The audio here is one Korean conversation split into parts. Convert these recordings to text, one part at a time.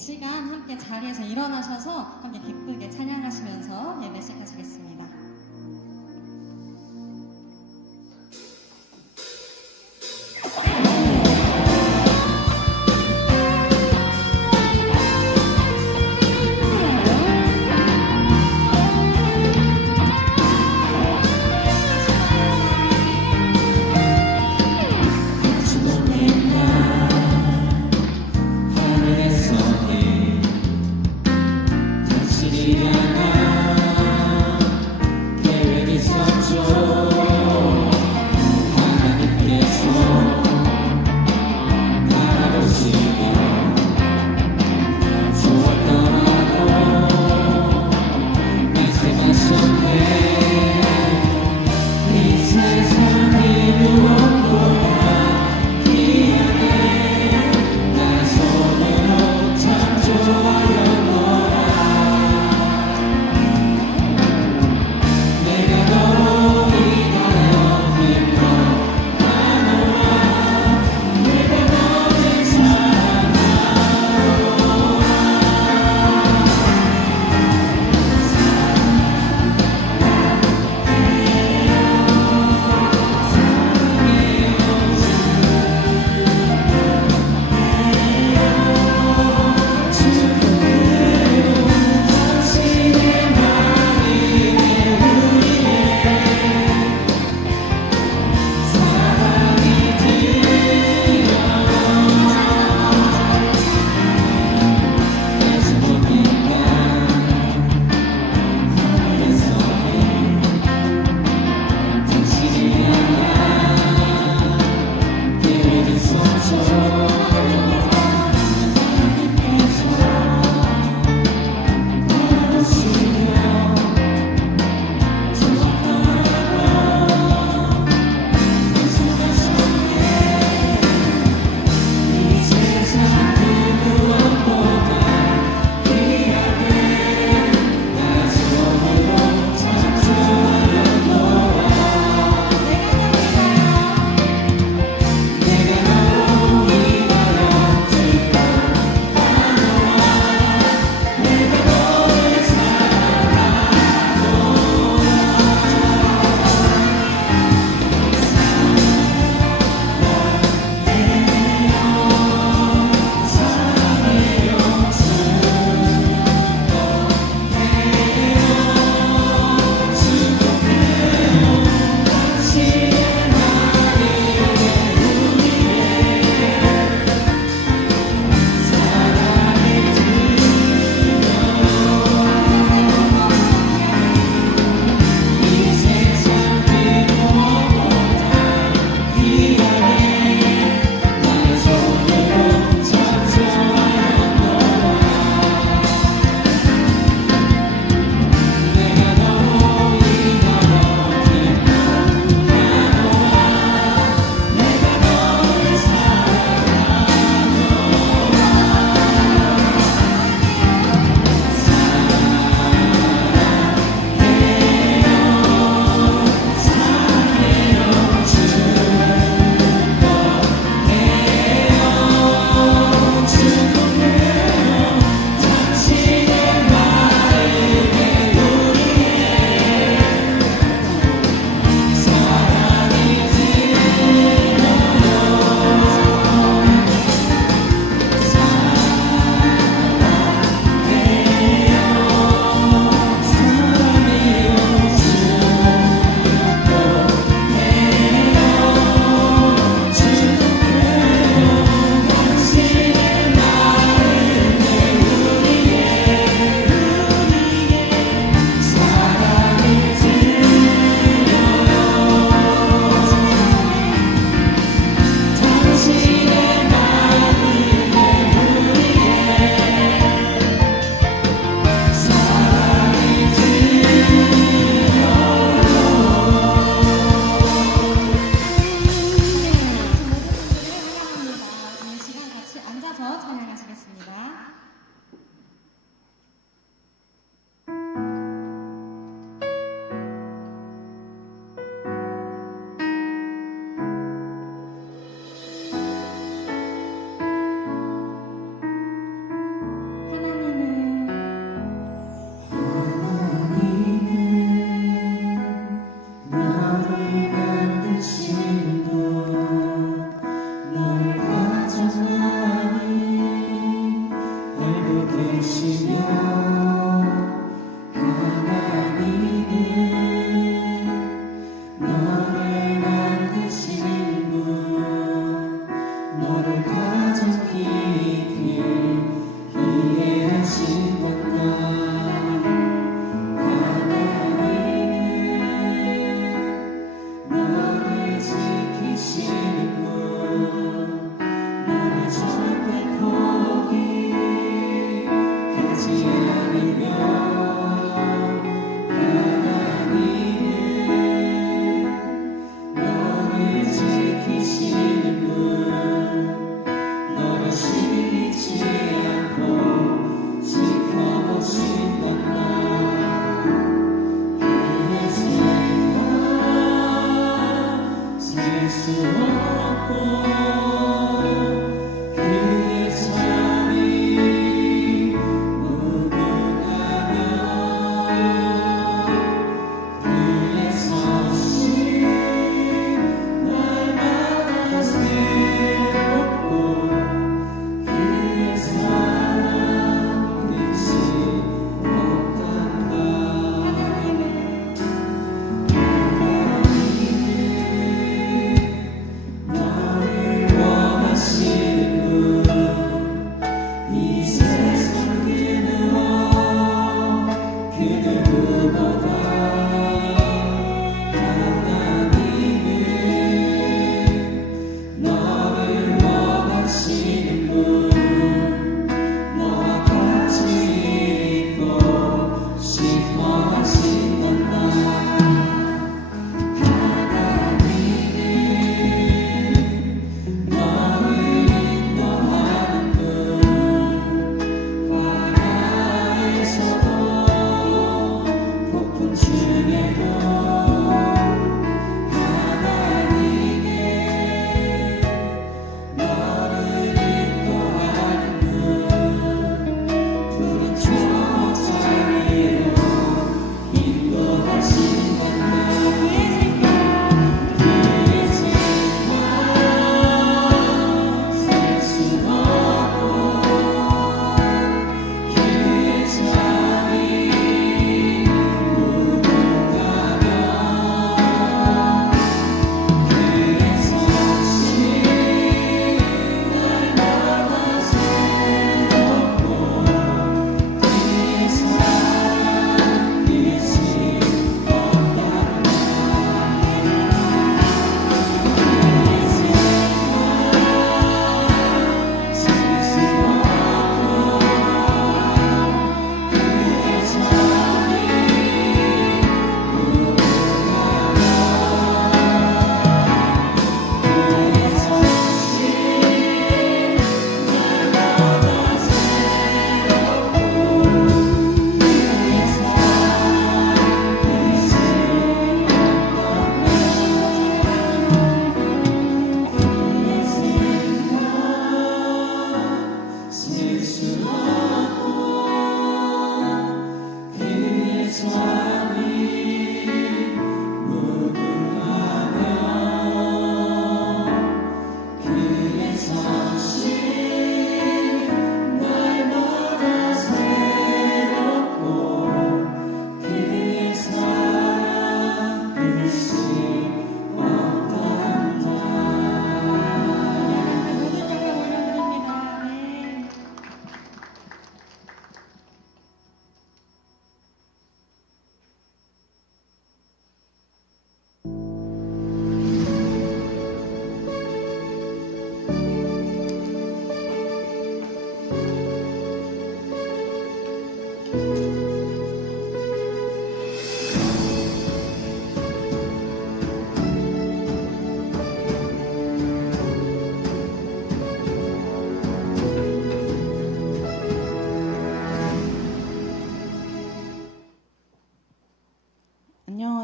시간 함께 자리에서 일어나셔서 함께 기쁘게 찬양하시면서 예배 시작하시겠습니다. 하늘에서 당신이 향한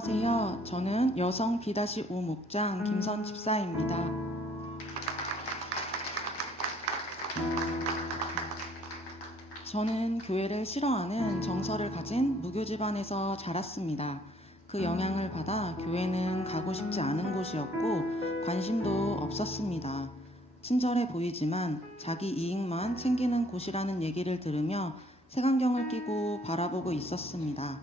안녕하세요. 저는 여성 B-5 목장 김선 집사입니다. 저는 교회를 싫어하는 정서를 가진 무교 집안에서 자랐습니다. 그 영향을 받아 교회는 가고 싶지 않은 곳이었고 관심도 없었습니다. 친절해 보이지만 자기 이익만 챙기는 곳이라는 얘기를 들으며 색안경을 끼고 바라보고 있었습니다.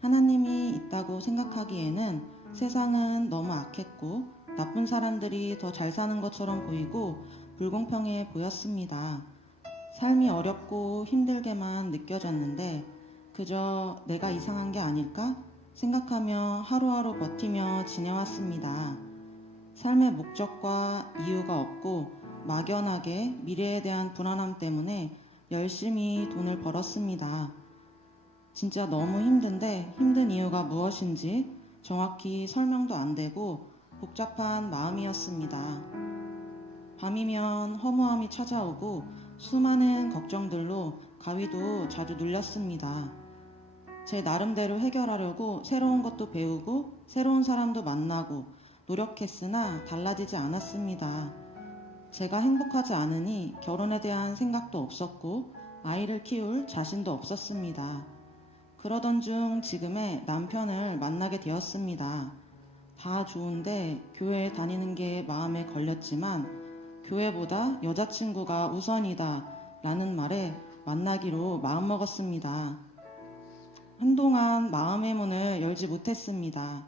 하나님이 있다고 생각하기에는 세상은 너무 악했고 나쁜 사람들이 더 잘 사는 것처럼 보이고 불공평해 보였습니다. 삶이 어렵고 힘들게만 느껴졌는데 그저 내가 이상한 게 아닐까 생각하며 하루하루 버티며 지내왔습니다. 삶의 목적과 이유가 없고 막연하게 미래에 대한 불안함 때문에 열심히 돈을 벌었습니다. 진짜 너무 힘든데 힘든 이유가 무엇인지 정확히 설명도 안 되고 복잡한 마음이었습니다. 밤이면 허무함이 찾아오고 수많은 걱정들로 가위도 자주 눌렸습니다. 제 나름대로 해결하려고 새로운 것도 배우고 새로운 사람도 만나고 노력했으나 달라지지 않았습니다. 제가 행복하지 않으니 결혼에 대한 생각도 없었고 아이를 키울 자신도 없었습니다. 그러던 중 지금의 남편을 만나게 되었습니다. 다 좋은데 교회에 다니는 게 마음에 걸렸지만 교회보다 여자친구가 우선이다 라는 말에 만나기로 마음먹었습니다. 한동안 마음의 문을 열지 못했습니다.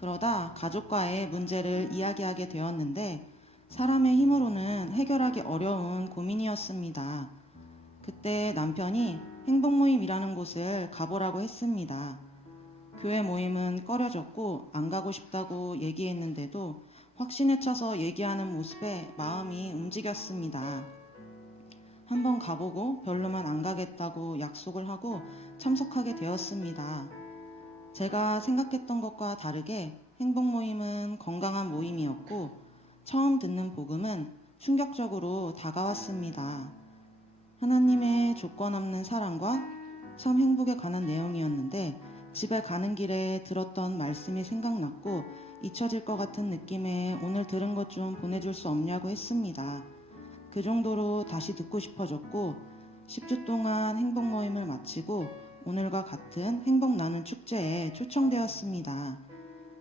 그러다 가족과의 문제를 이야기하게 되었는데 사람의 힘으로는 해결하기 어려운 고민이었습니다. 그때 남편이 행복모임이라는 곳을 가보라고 했습니다. 교회 모임은 꺼려졌고 안 가고 싶다고 얘기했는데도 확신에 차서 얘기하는 모습에 마음이 움직였습니다. 한번 가보고 별로면 안 가겠다고 약속을 하고 참석하게 되었습니다. 제가 생각했던 것과 다르게 행복모임은 건강한 모임이었고 처음 듣는 복음은 충격적으로 다가왔습니다. 하나님의 조건 없는 사랑과 참 행복에 관한 내용이었는데 집에 가는 길에 들었던 말씀이 생각났고 잊혀질 것 같은 느낌에 오늘 들은 것 좀 보내줄 수 없냐고 했습니다. 그 정도로 다시 듣고 싶어졌고 10주 동안 행복 모임을 마치고 오늘과 같은 행복 나눔 축제에 초청되었습니다.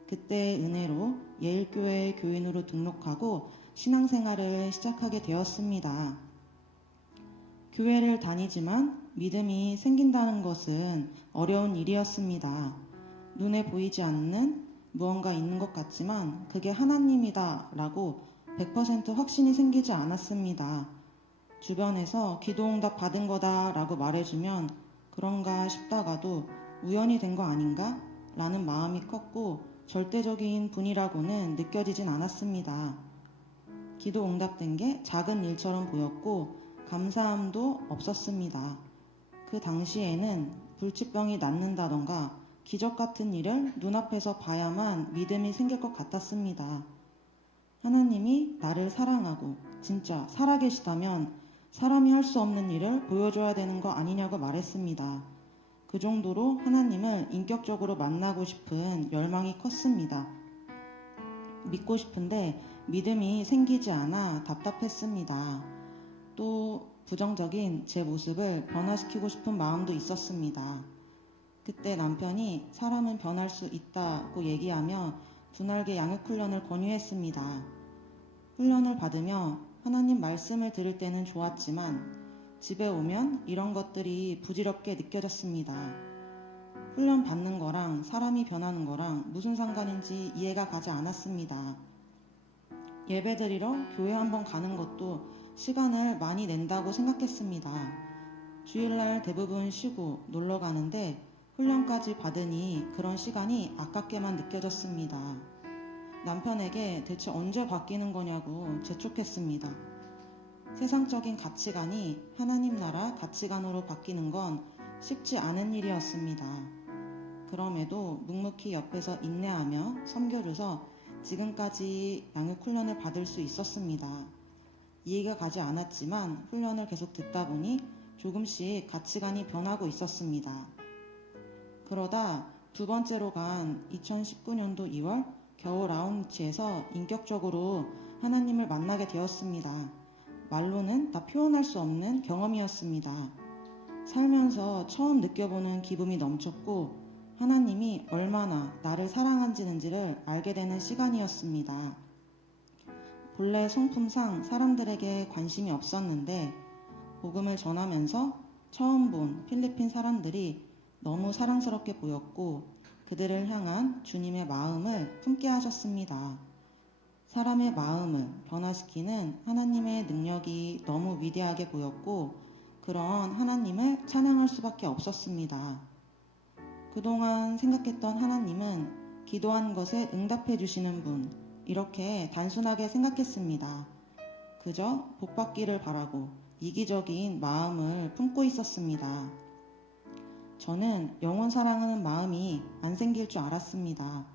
그때 은혜로 예일교회 교인으로 등록하고 신앙생활을 시작하게 되었습니다. 교회를 다니지만 믿음이 생긴다는 것은 어려운 일이었습니다. 눈에 보이지 않는 무언가 있는 것 같지만 그게 하나님이다 라고 100% 확신이 생기지 않았습니다. 주변에서 기도응답 받은 거다 라고 말해주면 그런가 싶다가도 우연이 된 거 아닌가? 라는 마음이 컸고 절대적인 분이라고는 느껴지진 않았습니다. 기도 응답된 게 작은 일처럼 보였고 감사함도 없었습니다. 그 당시에는 불치병이 낫는다던가 기적 같은 일을 눈앞에서 봐야만 믿음이 생길 것 같았습니다. 하나님이 나를 사랑하고 진짜 살아계시다면 사람이 할 수 없는 일을 보여줘야 되는 거 아니냐고 말했습니다. 그 정도로 하나님을 인격적으로 만나고 싶은 열망이 컸습니다. 믿고 싶은데 믿음이 생기지 않아 답답했습니다. 또 부정적인 제 모습을 변화시키고 싶은 마음도 있었습니다. 그때 남편이 사람은 변할 수 있다고 얘기하며 분할개 양육 훈련을 권유했습니다. 훈련을 받으며 하나님 말씀을 들을 때는 좋았지만 집에 오면 이런 것들이 부질없게 느껴졌습니다. 훈련 받는 거랑 사람이 변하는 거랑 무슨 상관인지 이해가 가지 않았습니다. 예배드리러 교회 한번 가는 것도 시간을 많이 낸다고 생각했습니다. 주일날 대부분 쉬고 놀러 가는데 훈련까지 받으니 그런 시간이 아깝게만 느껴졌습니다. 남편에게 대체 언제 바뀌는 거냐고 재촉했습니다. 세상적인 가치관이 하나님 나라 가치관으로 바뀌는 건 쉽지 않은 일이었습니다. 그럼에도 묵묵히 옆에서 인내하며 섬겨줘서 지금까지 양육훈련을 받을 수 있었습니다. 이해가 가지 않았지만 훈련을 계속 듣다 보니 조금씩 가치관이 변하고 있었습니다. 그러다 두 번째로 간 2019년도 2월 겨울 아웃리치에서 인격적으로 하나님을 만나게 되었습니다. 말로는 다 표현할 수 없는 경험이었습니다. 살면서 처음 느껴보는 기쁨이 넘쳤고 하나님이 얼마나 나를 사랑하시는지를 알게 되는 시간이었습니다. 본래 성품상 사람들에게 관심이 없었는데 복음을 전하면서 처음 본 필리핀 사람들이 너무 사랑스럽게 보였고 그들을 향한 주님의 마음을 품게 하셨습니다. 사람의 마음을 변화시키는 하나님의 능력이 너무 위대하게 보였고 그런 하나님을 찬양할 수밖에 없었습니다. 그동안 생각했던 하나님은 기도한 것에 응답해 주시는 분, 이렇게 단순하게 생각했습니다. 그저 복받기를 바라고 이기적인 마음을 품고 있었습니다. 저는 영혼 사랑하는 마음이 안 생길 줄 알았습니다.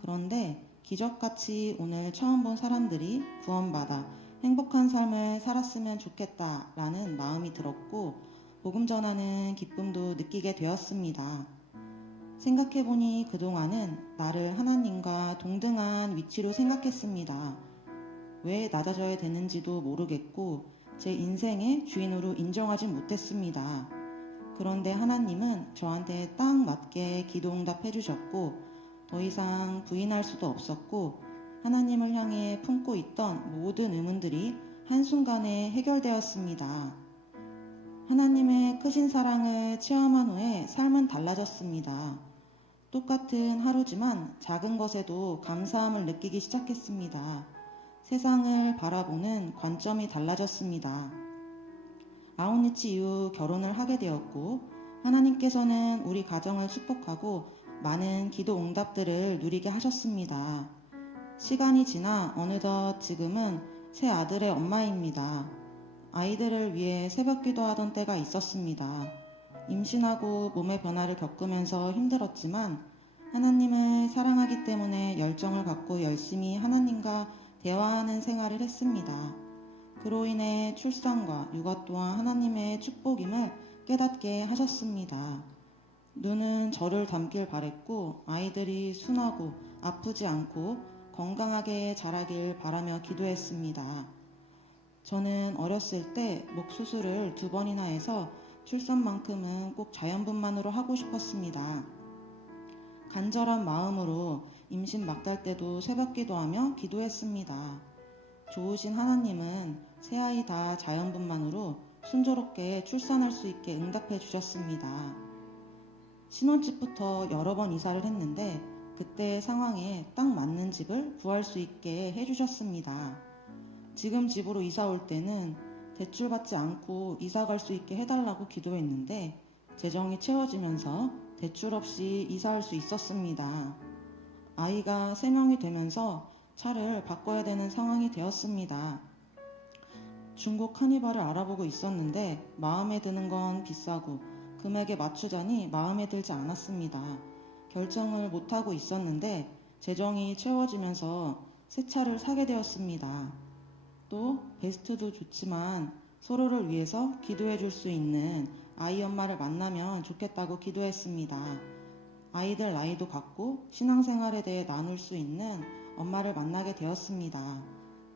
그런데 기적같이 오늘 처음 본 사람들이 구원받아 행복한 삶을 살았으면 좋겠다라는 마음이 들었고 복음 전하는 기쁨도 느끼게 되었습니다. 생각해보니 그동안은 나를 하나님과 동등한 위치로 생각했습니다. 왜 낮아져야 되는지도 모르겠고 제 인생의 주인으로 인정하지 못했습니다. 그런데 하나님은 저한테 딱 맞게 기도 응답해 주셨고 더 이상 부인할 수도 없었고 하나님을 향해 품고 있던 모든 의문들이 한순간에 해결되었습니다. 하나님의 크신 사랑을 체험한 후에 삶은 달라졌습니다. 똑같은 하루지만 작은 것에도 감사함을 느끼기 시작했습니다. 세상을 바라보는 관점이 달라졌습니다. 아웃리치 이후 결혼을 하게 되었고 하나님께서는 우리 가정을 축복하고 많은 기도 응답들을 누리게 하셨습니다. 시간이 지나 어느덧 지금은 새 아들의 엄마입니다. 아이들을 위해 새벽 기도하던 때가 있었습니다. 임신하고 몸의 변화를 겪으면서 힘들었지만 하나님을 사랑하기 때문에 열정을 갖고 열심히 하나님과 대화하는 생활을 했습니다. 그로 인해 출산과 육아 또한 하나님의 축복임을 깨닫게 하셨습니다. 눈은 저를 닮길 바랬고 아이들이 순하고 아프지 않고 건강하게 자라길 바라며 기도했습니다. 저는 어렸을 때 목 수술을 2번이나 해서 출산만큼은 꼭 자연분만으로 하고 싶었습니다. 간절한 마음으로 임신 막달 때도 새벽 기도하며 기도했습니다. 좋으신 하나님은 새아이 다 자연분만으로 순조롭게 출산할 수 있게 응답해 주셨습니다. 신혼집부터 여러 번 이사를 했는데 그때 상황에 딱 맞는 집을 구할 수 있게 해주셨습니다. 지금 집으로 이사 올 때는 대출 받지 않고 이사 갈 수 있게 해달라고 기도했는데 재정이 채워지면서 대출 없이 이사할 수 있었습니다. 아이가 3명이 되면서 차를 바꿔야 되는 상황이 되었습니다. 중고 카니발을 알아보고 있었는데 마음에 드는 건 비싸고 금액에 맞추자니 마음에 들지 않았습니다. 결정을 못하고 있었는데 재정이 채워지면서 새 차를 사게 되었습니다. 또 베스트도 좋지만 서로를 위해서 기도해 줄 수 있는 아이 엄마를 만나면 좋겠다고 기도했습니다. 아이들 나이도 같고 신앙생활에 대해 나눌 수 있는 엄마를 만나게 되었습니다.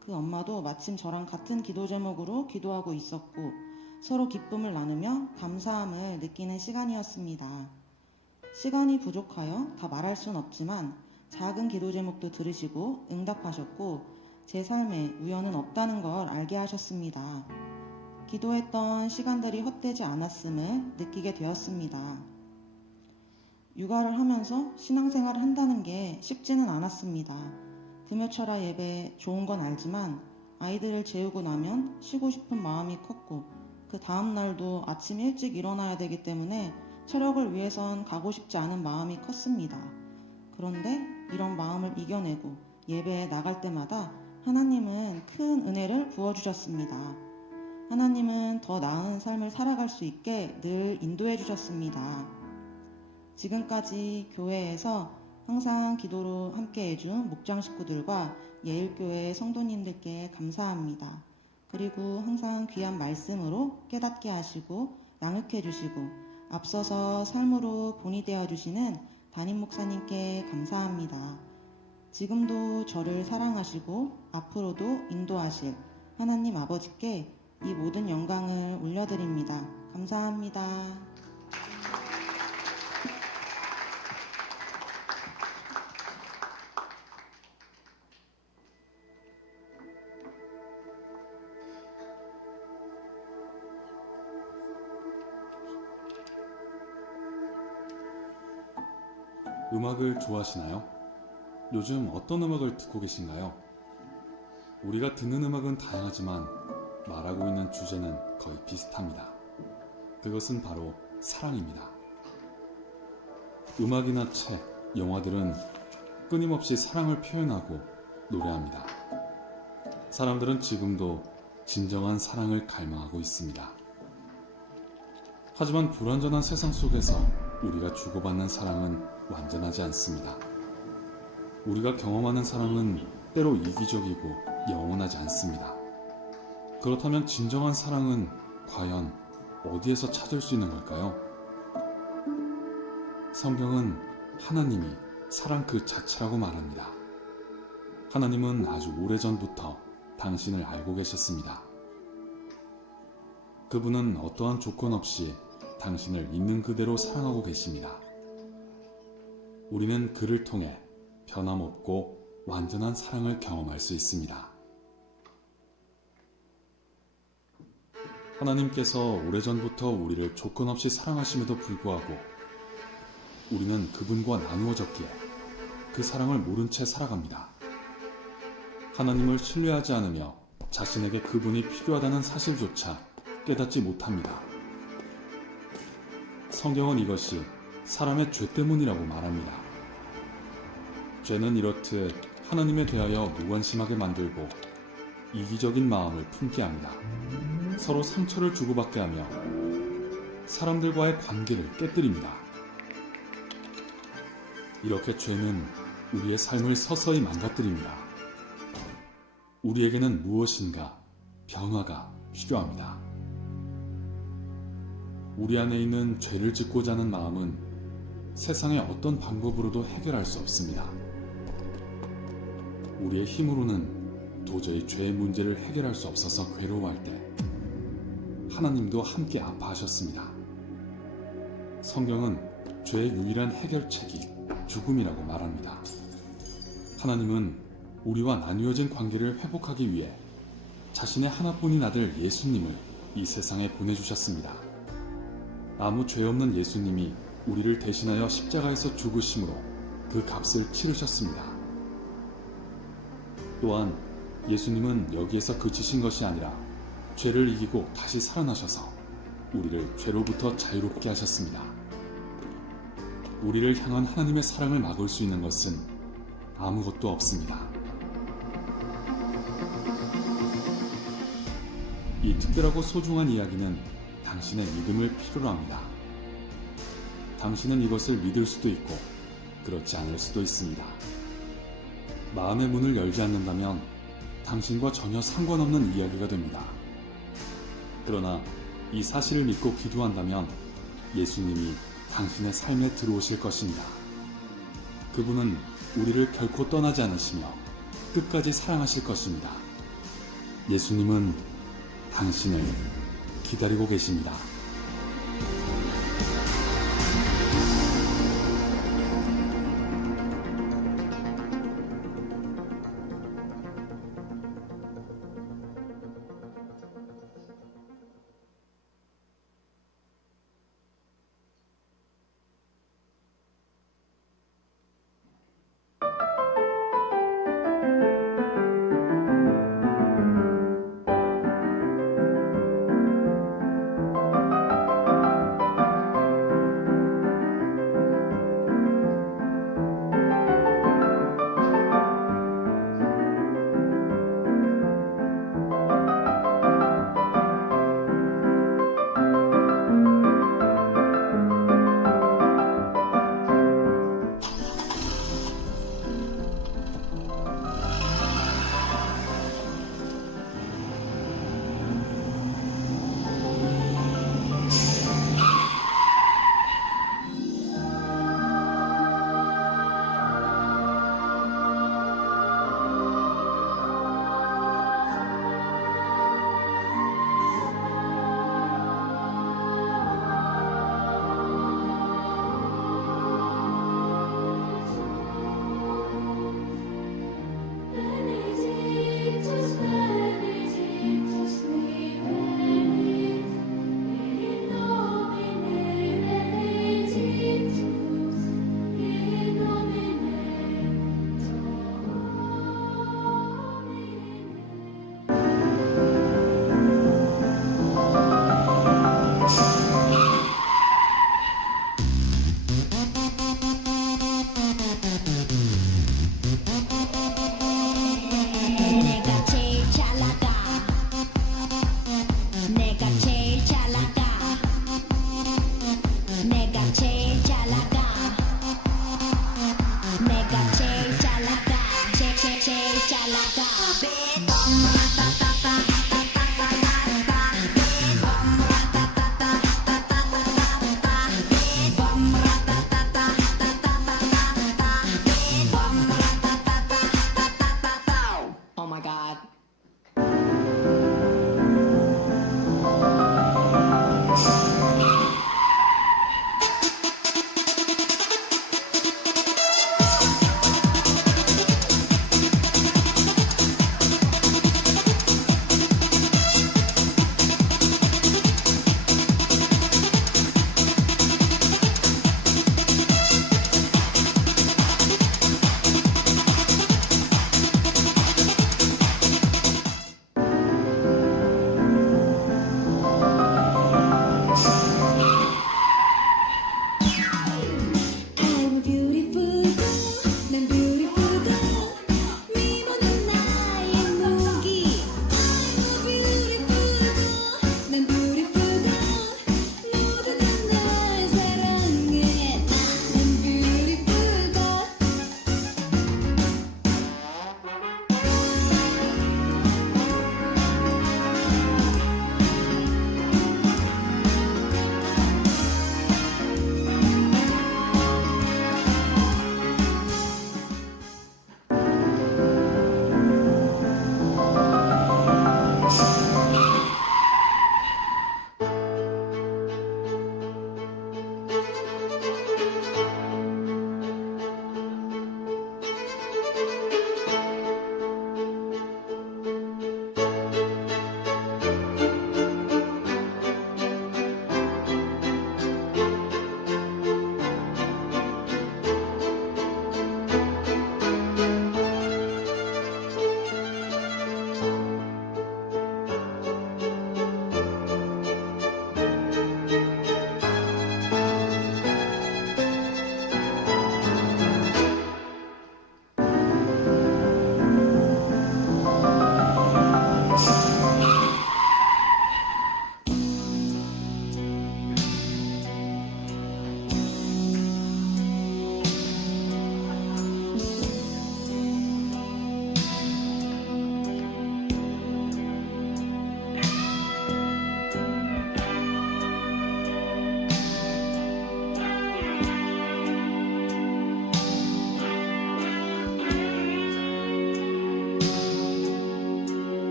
그 엄마도 마침 저랑 같은 기도 제목으로 기도하고 있었고 서로 기쁨을 나누며 감사함을 느끼는 시간이었습니다. 시간이 부족하여 다 말할 순 없지만 작은 기도 제목도 들으시고 응답하셨고 제 삶에 우연은 없다는 걸 알게 하셨습니다. 기도했던 시간들이 헛되지 않았음을 느끼게 되었습니다. 육아를 하면서 신앙생활을 한다는 게 쉽지는 않았습니다. 금요철야 예배 좋은 건 알지만 아이들을 재우고 나면 쉬고 싶은 마음이 컸고 그 다음 날도 아침 일찍 일어나야 되기 때문에 체력을 위해선 가고 싶지 않은 마음이 컸습니다. 그런데 이런 마음을 이겨내고 예배에 나갈 때마다 하나님은 큰 은혜를 부어주셨습니다. 하나님은 더 나은 삶을 살아갈 수 있게 늘 인도해 주셨습니다. 지금까지 교회에서 항상 기도로 함께 해준 목장 식구들과 예일교회 성도님들께 감사합니다. 그리고 항상 귀한 말씀으로 깨닫게 하시고 양육해 주시고 앞서서 삶으로 본이 되어 주시는 담임 목사님께 감사합니다. 지금도 저를 사랑하시고 앞으로도 인도하실 하나님 아버지께 이 모든 영광을 올려드립니다. 감사합니다. 음악을 좋아하시나요? 요즘 어떤 음악을 듣고 계신가요? 우리가 듣는 음악은 다양하지만 말하고 있는 주제는 거의 비슷합니다. 그것은 바로 사랑입니다. 음악이나 책, 영화들은 끊임없이 사랑을 표현하고 노래합니다. 사람들은 지금도 진정한 사랑을 갈망하고 있습니다. 하지만 불완전한 세상 속에서 우리가 주고받는 사랑은 완전하지 않습니다. 우리가 경험하는 사랑은 때로 이기적이고 영원하지 않습니다. 그렇다면 진정한 사랑은 과연 어디에서 찾을 수 있는 걸까요? 성경은 하나님이 사랑 그 자체라고 말합니다. 하나님은 아주 오래전부터 당신을 알고 계셨습니다. 그분은 어떠한 조건 없이 당신을 있는 그대로 사랑하고 계십니다. 우리는 그를 통해 변함없고 완전한 사랑을 경험할 수 있습니다. 하나님께서 오래전부터 우리를 조건 없이 사랑하심에도 불구하고 우리는 그분과 나누어졌기에 그 사랑을 모른 채 살아갑니다. 하나님을 신뢰하지 않으며 자신에게 그분이 필요하다는 사실조차 깨닫지 못합니다. 성경은 이것이 사람의 죄 때문이라고 말합니다. 죄는 이렇듯 하나님에 대하여 무관심하게 만들고 이기적인 마음을 품게 합니다. 서로 상처를 주고받게 하며 사람들과의 관계를 깨뜨립니다. 이렇게 죄는 우리의 삶을 서서히 망가뜨립니다. 우리에게는 무엇인가 변화가 필요합니다. 우리 안에 있는 죄를 짓고자 하는 마음은 세상의 어떤 방법으로도 해결할 수 없습니다. 우리의 힘으로는 도저히 죄의 문제를 해결할 수 없어서 괴로워할 때 하나님도 함께 아파하셨습니다. 성경은 죄의 유일한 해결책이 죽음이라고 말합니다. 하나님은 우리와 나뉘어진 관계를 회복하기 위해 자신의 하나뿐인 아들 예수님을 이 세상에 보내주셨습니다. 아무 죄 없는 예수님이 우리를 대신하여 십자가에서 죽으심으로 그 값을 치르셨습니다. 또한 예수님은 여기에서 그치신 것이 아니라 죄를 이기고 다시 살아나셔서 우리를 죄로부터 자유롭게 하셨습니다. 우리를 향한 하나님의 사랑을 막을 수 있는 것은 아무것도 없습니다. 이 특별하고 소중한 이야기는 당신의 믿음을 필요로 합니다. 당신은 이것을 믿을 수도 있고 그렇지 않을 수도 있습니다. 마음의 문을 열지 않는다면 당신과 전혀 상관없는 이야기가 됩니다. 그러나 이 사실을 믿고 기도한다면 예수님이 당신의 삶에 들어오실 것입니다. 그분은 우리를 결코 떠나지 않으시며 끝까지 사랑하실 것입니다. 예수님은 당신을 기다리고 계십니다.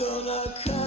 떠나간다.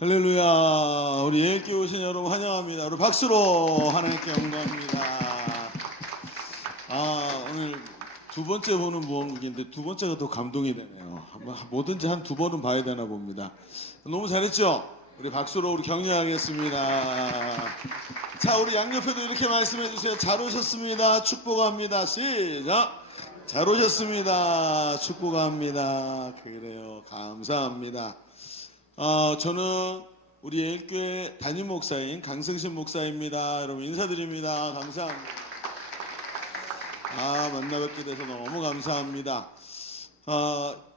할렐루야. 우리 예일교회 오신 여러분 환영합니다. 우리 박수로 하나님께 영광합니다. 오늘 두 번째 보는 무언국인데 두 번째가 더 감동이 되네요. 뭐든지 한 두 번은 봐야 되나 봅니다. 너무 잘했죠? 우리 박수로 우리 격려하겠습니다. 자, 우리 양옆에도 이렇게 말씀해 주세요. 잘 오셨습니다. 축복합니다. 시작. 잘 오셨습니다. 축복합니다. 그래요. 감사합니다. 저는 우리 예일교회 담임 목사인 강승신 목사입니다. 여러분 인사드립니다. 감사합니다. 만나 뵙게 돼서 너무 감사합니다.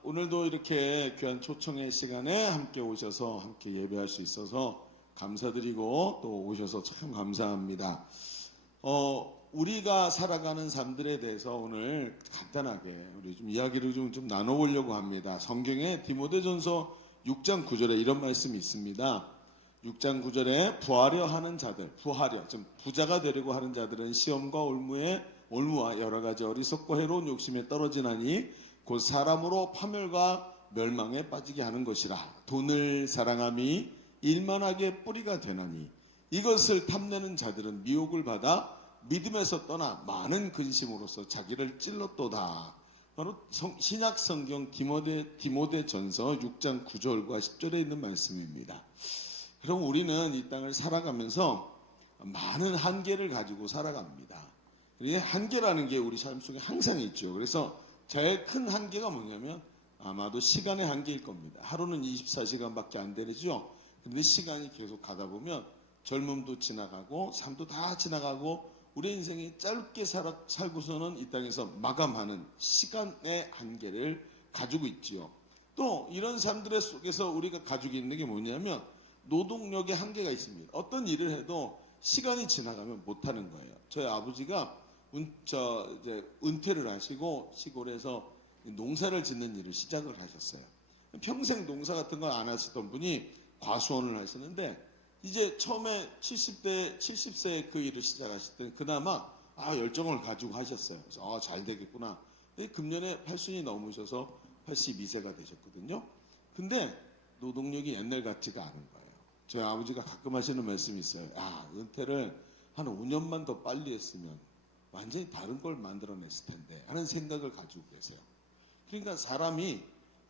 오늘도 이렇게 귀한 초청의 시간에 함께 오셔서 함께 예배할 수 있어서 감사드리고 또 오셔서 참 감사합니다. 우리가 살아가는 삶들에 대해서 오늘 간단하게 우리 좀 이야기를 좀 나눠보려고 합니다. 성경에 디모데전서 6장 9절에 이런 말씀이 있습니다. 6장 9절에 부하려 하는 자들, 좀 부자가 되려고 하는 자들은 시험과 올무와 여러 가지 어리석고 해로운 욕심에 떨어지나니 곧 사람으로 파멸과 멸망에 빠지게 하는 것이라. 돈을 사랑함이 일만하게 뿌리가 되나니 이것을 탐내는 자들은 미혹을 받아 믿음에서 떠나 많은 근심으로써 자기를 찔렀도다. 바로 신약 성경 디모데 전서 6장 9절과 10절에 있는 말씀입니다. 그럼 우리는 이 땅을 살아가면서 많은 한계를 가지고 살아갑니다. 이 한계라는 게 우리 삶 속에 항상 있죠. 그래서 제일 큰 한계가 뭐냐면 아마도 시간의 한계일 겁니다. 하루는 24시간밖에 안 되죠. 그런데 시간이 계속 가다 보면 젊음도 지나가고 삶도 다 지나가고 우리 인생이 짧게 살고서는 이 땅에서 마감하는 시간의 한계를 가지고 있지요. 또 이런 삶들의 속에서 우리가 가지고 있는 게 뭐냐면 노동력의 한계가 있습니다. 어떤 일을 해도 시간이 지나가면 못하는 거예요. 저희 아버지가 이제 은퇴를 하시고 시골에서 농사를 짓는 일을 시작을 하셨어요. 평생 농사 같은 거 안 하시던 분이 과수원을 하시는데 이제 처음에 70세에 그 일을 시작하실 때는 그나마 열정을 가지고 하셨어요. 그래서 잘 되겠구나. 금년에 80이 넘으셔서 82세가 되셨거든요. 근데 노동력이 옛날 같지가 않은 거예요. 저희 아버지가 가끔 하시는 말씀이 있어요. 은퇴를 한 5년만 더 빨리 했으면 완전히 다른 걸 만들어냈을 텐데 하는 생각을 가지고 계세요. 그러니까 사람이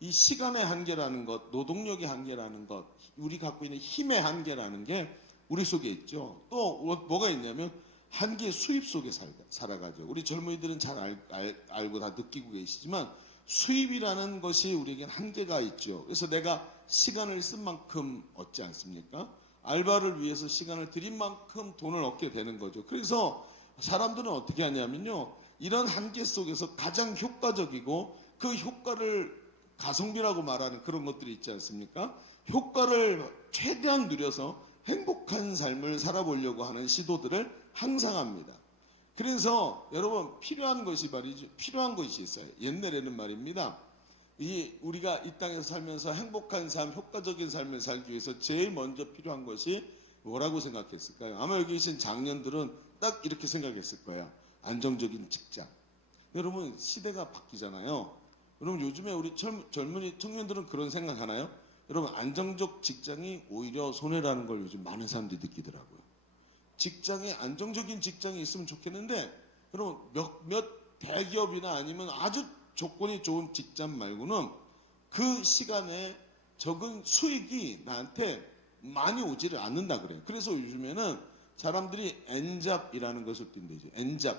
이 시간의 한계라는 것, 노동력의 한계라는 것, 우리 갖고 있는 힘의 한계라는 게 우리 속에 있죠. 또 뭐가 있냐면 한계 수입 속에 살아가죠. 우리 젊은이들은 잘 알고 다 느끼고 계시지만 수입이라는 것이 우리에겐 한계가 있죠. 그래서 내가 시간을 쓴 만큼 얻지 않습니까? 알바를 위해서 시간을 들인 만큼 돈을 얻게 되는 거죠. 그래서 사람들은 어떻게 하냐면요. 이런 한계 속에서 가장 효과적이고 그 효과를 가성비라고 말하는 그런 것들이 있지 않습니까? 효과를 최대한 누려서 행복한 삶을 살아보려고 하는 시도들을 항상 합니다. 그래서 여러분 필요한 것이 있어요. 옛날에는 말입니다. 우리가 이 땅에서 살면서 행복한 삶, 효과적인 삶을 살기 위해서 제일 먼저 필요한 것이 뭐라고 생각했을까요? 아마 여기 계신 장년들은 딱 이렇게 생각했을 거예요. 안정적인 직장. 여러분 시대가 바뀌잖아요. 여러분 요즘에 우리 젊은이 청년들은 그런 생각하나요? 여러분 안정적 직장이 오히려 손해라는 걸 요즘 많은 사람들이 느끼더라고요. 직장에 안정적인 직장이 있으면 좋겠는데 여러분 몇 대기업이나 아니면 아주 조건이 좋은 직장 말고는 그 시간에 적은 수익이 나한테 많이 오지를 않는다 그래요. 그래서 요즘에는 사람들이 엔잡이라는 것을 뜬대죠.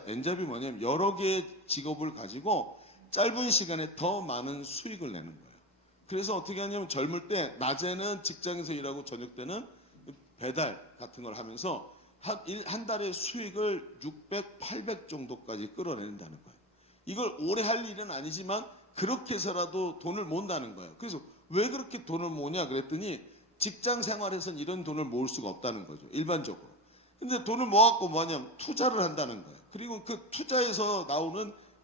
엔잡이 뭐냐면 여러 개의 직업을 가지고 짧은 시간에 더 많은 수익을 내는 거예요. 그래서 어떻게 하냐면 젊을 때 낮에는 직장에서 일하고 저녁 때는 배달 같은 걸 하면서 한 달에 수익을 600, 800 정도까지 끌어낸다는 거예요. 이걸 오래 할 일은 아니지만 그렇게 해서라도 돈을 모은다는 거예요. 그래서 왜 그렇게 돈을 모으냐 그랬더니 직장 생활에서는 이런 돈을 모을 수가 없다는 거죠. 일반적으로. 근데 돈을 모아갖고 뭐냐면 투자를 한다는 거예요. 그리고 그 투자에서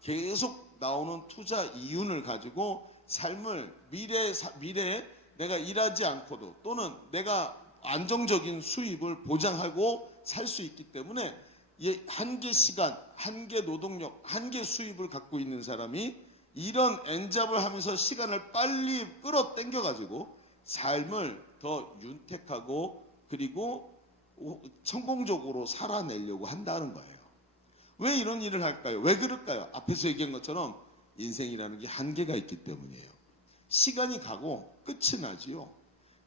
계속 나오는 투자 이윤을 가지고 삶을 미래에 내가 일하지 않고도 또는 내가 안정적인 수입을 보장하고 살 수 있기 때문에 한계 시간, 한계 노동력, 한계 수입을 갖고 있는 사람이 이런 엔잡을 하면서 시간을 빨리 끌어당겨가지고 삶을 더 윤택하고 그리고 성공적으로 살아내려고 한다는 거예요. 왜 이런 일을 할까요? 왜 그럴까요? 앞에서 얘기한 것처럼 인생이라는 게 한계가 있기 때문이에요. 시간이 가고 끝이 나지요.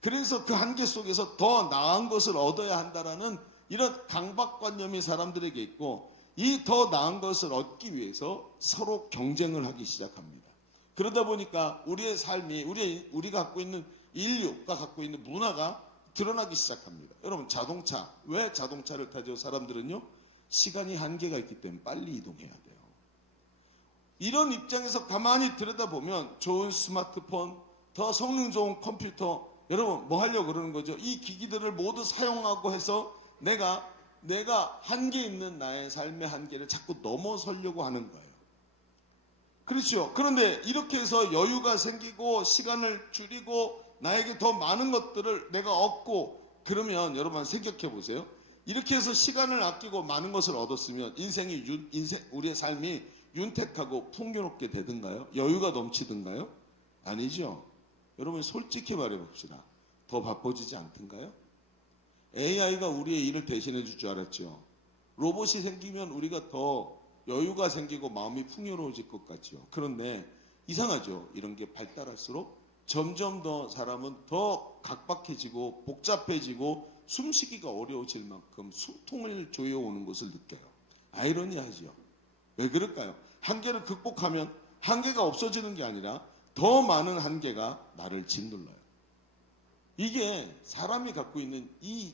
그래서 그 한계 속에서 더 나은 것을 얻어야 한다라는 이런 강박관념이 사람들에게 있고 이 더 나은 것을 얻기 위해서 서로 경쟁을 하기 시작합니다. 그러다 보니까 우리의 삶이 우리가 갖고 있는 인류가 갖고 있는 문화가 드러나기 시작합니다. 여러분 자동차 왜 자동차를 타죠? 사람들은요 시간이 한계가 있기 때문에 빨리 이동해야 돼요. 이런 입장에서 가만히 들여다보면 좋은 스마트폰, 더 성능 좋은 컴퓨터 여러분 뭐 하려고 그러는 거죠? 이 기기들을 모두 사용하고 해서 내가 한계 있는 나의 삶의 한계를 자꾸 넘어서려고 하는 거예요. 그렇죠. 그런데 이렇게 해서 여유가 생기고 시간을 줄이고 나에게 더 많은 것들을 내가 얻고 그러면 여러분 생각해 보세요. 이렇게 해서 시간을 아끼고 많은 것을 얻었으면 우리의 삶이 윤택하고 풍요롭게 되든가요? 여유가 넘치든가요? 아니죠. 여러분 솔직히 말해 봅시다. 더 바빠지지 않던가요? AI가 우리의 일을 대신해 줄 줄 알았죠. 로봇이 생기면 우리가 더 여유가 생기고 마음이 풍요로워질 것 같죠. 그런데 이상하죠. 이런 게 발달할수록 점점 더 사람은 더 각박해지고 복잡해지고 숨쉬기가 어려워질 만큼 숨통을 조여오는 것을 느껴요. 아이러니하죠. 왜 그럴까요? 한계를 극복하면 한계가 없어지는 게 아니라 더 많은 한계가 나를 짓눌러요. 이게 사람이 갖고 있는 이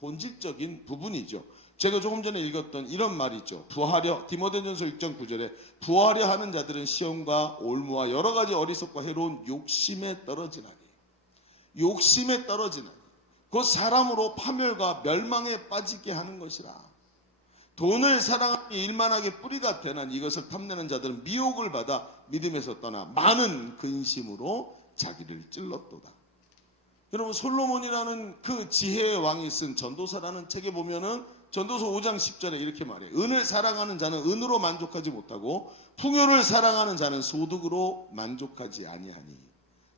본질적인 부분이죠. 제가 조금 전에 읽었던 이런 말이 있죠. 디모데전서 6장 9절에 부하려 하는 자들은 시험과 올무와 여러 가지 어리석고 해로운 욕심에 떨어지나니 곧 사람으로 파멸과 멸망에 빠지게 하는 것이라. 돈을 사랑하니 일만하게 뿌리가 되난 이것을 탐내는 자들은 미혹을 받아 믿음에서 떠나 많은 근심으로 자기를 찔렀도다. 여러분, 솔로몬이라는 그 지혜의 왕이 쓴 전도서라는 책에 보면은 전도서 5장 10절에 이렇게 말해요. 은을 사랑하는 자는 은으로 만족하지 못하고 풍요를 사랑하는 자는 소득으로 만족하지 아니하니.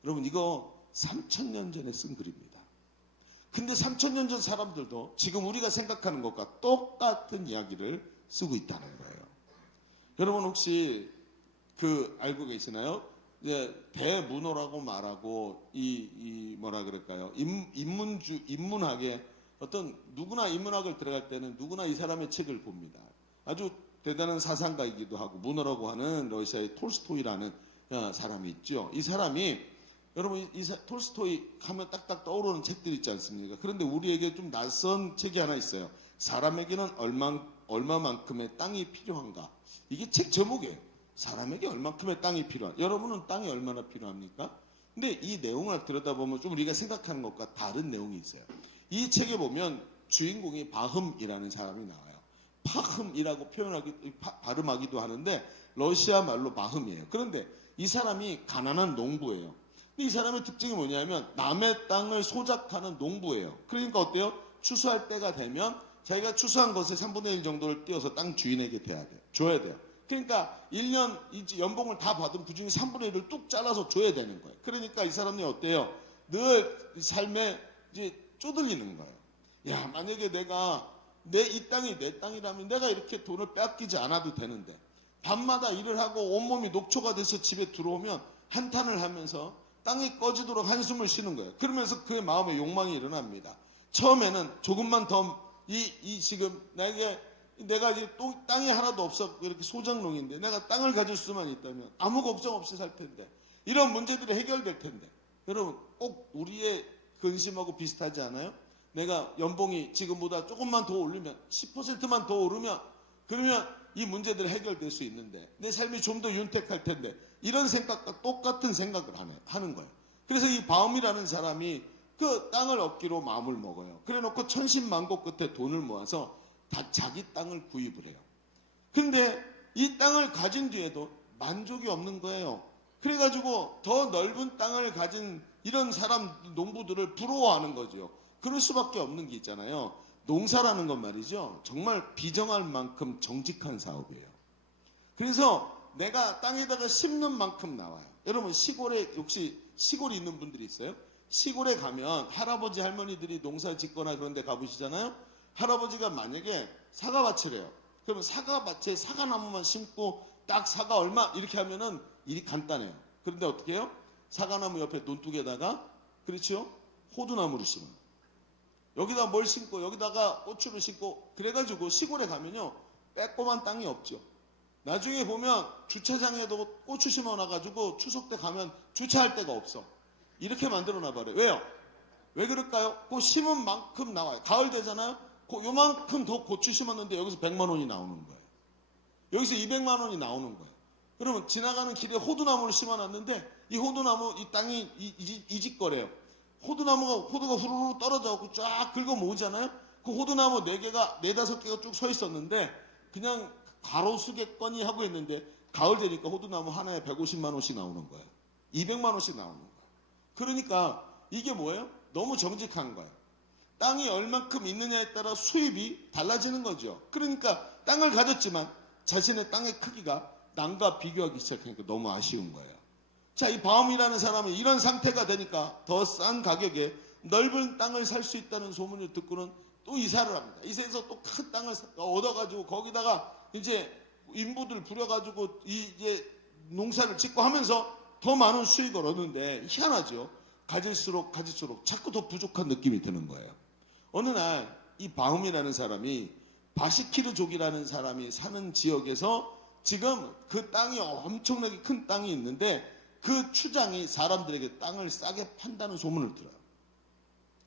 여러분, 이거 3000년 전에 쓴 글입니다. 근데 3000년 전 사람들도 지금 우리가 생각하는 것과 똑같은 이야기를 쓰고 있다는 거예요. 여러분, 혹시 알고 계시나요? 대문호라고 말하고 뭐라 그럴까요? 인문학에 어떤 누구나 인문학을 들어갈 때는 누구나 이 사람의 책을 봅니다. 아주 대단한 사상가이기도 하고 문호라고 하는 러시아의 톨스토이라는 사람이 있죠. 이 사람이 여러분 톨스토이 하면 딱딱 떠오르는 책들이 있지 않습니까? 그런데 우리에게 좀 낯선 책이 하나 있어요. 사람에게는 얼마만큼의 땅이 필요한가? 이게 책 제목이에요. 사람에게 얼마큼의 땅이 필요한. 여러분은 땅이 얼마나 필요합니까? 근데 이 내용을 들여다보면 좀 우리가 생각하는 것과 다른 내용이 있어요. 이 책에 보면 주인공이 바흠이라는 사람이 나와요. 파흠이라고 발음하기도 하는데 러시아 말로 바흠이에요. 그런데 이 사람이 가난한 농부예요. 이 사람의 특징이 뭐냐면 남의 땅을 소작하는 농부예요. 그러니까 어때요? 추수할 때가 되면 자기가 추수한 것의 3분의 1 정도를 띄어서 땅 주인에게 줘야 돼요. 그러니까 1년 연봉을 다 받은 그 중에 3분의 1을 뚝 잘라서 줘야 되는 거예요. 그러니까 이 사람이 어때요? 늘 삶에 이제 쪼들리는 거예요. 야, 만약에 이 땅이 내 땅이라면 내가 이렇게 돈을 빼앗기지 않아도 되는데 밤마다 일을 하고 온몸이 녹초가 돼서 집에 들어오면 한탄을 하면서 땅이 꺼지도록 한숨을 쉬는 거예요. 그러면서 그의 마음에 욕망이 일어납니다. 처음에는 조금만 더 지금 내가 이제 땅이 하나도 없어 이렇게 소작농인데 내가 땅을 가질 수만 있다면 아무 걱정 없이 살 텐데 이런 문제들이 해결될 텐데 여러분 꼭 우리의 근심하고 비슷하지 않아요? 내가 연봉이 지금보다 조금만 더 올리면 10%만 더 오르면 그러면 이 문제들이 해결될 수 있는데 내 삶이 좀 더 윤택할 텐데 이런 생각과 똑같은 생각을 하는 거예요. 그래서 이 바움이라는 사람이 그 땅을 얻기로 마음을 먹어요. 그래 놓고 천신만고 끝에 돈을 모아서 다 자기 땅을 구입을 해요. 그런데 이 땅을 가진 뒤에도 만족이 없는 거예요. 그래가지고 더 넓은 땅을 가진 이런 농부들을 부러워하는 거죠. 그럴 수밖에 없는 게 있잖아요. 농사라는 건 말이죠. 정말 비정할 만큼 정직한 사업이에요. 그래서 내가 땅에다가 심는 만큼 나와요. 여러분 시골에 혹시 시골에 있는 분들이 있어요? 시골에 가면 할아버지 할머니들이 농사 짓거나 그런 데 가보시잖아요. 할아버지가 만약에 사과밭을 해요. 그러면 사과밭에 사과나무만 심고 딱 사과 얼마 이렇게 하면은 일이 간단해요. 그런데 어떻게 해요? 사과나무 옆에 논둑에다가 그렇죠? 호두나무를 심어요. 여기다 뭘 심고 여기다가 고추를 심고 그래가지고 시골에 가면요 빼꼼한 땅이 없죠. 나중에 보면 주차장에도 고추 심어놔가지고 추석 때 가면 주차할 데가 없어. 이렇게 만들어놔버려요. 왜요? 왜 그럴까요? 그 심은 만큼 나와요. 가을 되잖아요. 요만큼 더 고추 심었는데 여기서 100만 원이 나오는 거예요. 여기서 200만 원이 나오는 거예요. 그러면 지나가는 길에 호두나무를 심어놨는데 이 호두나무 이 땅이 이직거려요. 호두가 후루룩 떨어져갖고 쫙 긁어 모으잖아요. 그 호두나무 4개가 4-5개가 쭉 서 있었는데 그냥 가로수겠거니 하고 있는데 가을 되니까 호두나무 하나에 150만 원씩 나오는 거예요. 200만 원씩 나오는 거예요. 그러니까 이게 뭐예요? 너무 정직한 거예요. 땅이 얼만큼 있느냐에 따라 수입이 달라지는 거죠. 그러니까 땅을 가졌지만 자신의 땅의 크기가 남과 비교하기 시작하니까 너무 아쉬운 거예요. 자, 이 바움이라는 사람은 이런 상태가 되니까 더 싼 가격에 넓은 땅을 살 수 있다는 소문을 듣고는 또 이사를 합니다. 이사해서 또 큰 땅을 얻어가지고 거기다가 이제 인부들 부려가지고 이제 농사를 짓고 하면서 더 많은 수익을 얻는데 희한하죠. 가질수록 자꾸 더 부족한 느낌이 드는 거예요. 어느 날 이 바움이라는 사람이 바시키르족이라는 사람이 사는 지역에서 지금 그 땅이 엄청나게 큰 땅이 있는데 그 추장이 사람들에게 땅을 싸게 판다는 소문을 들어요.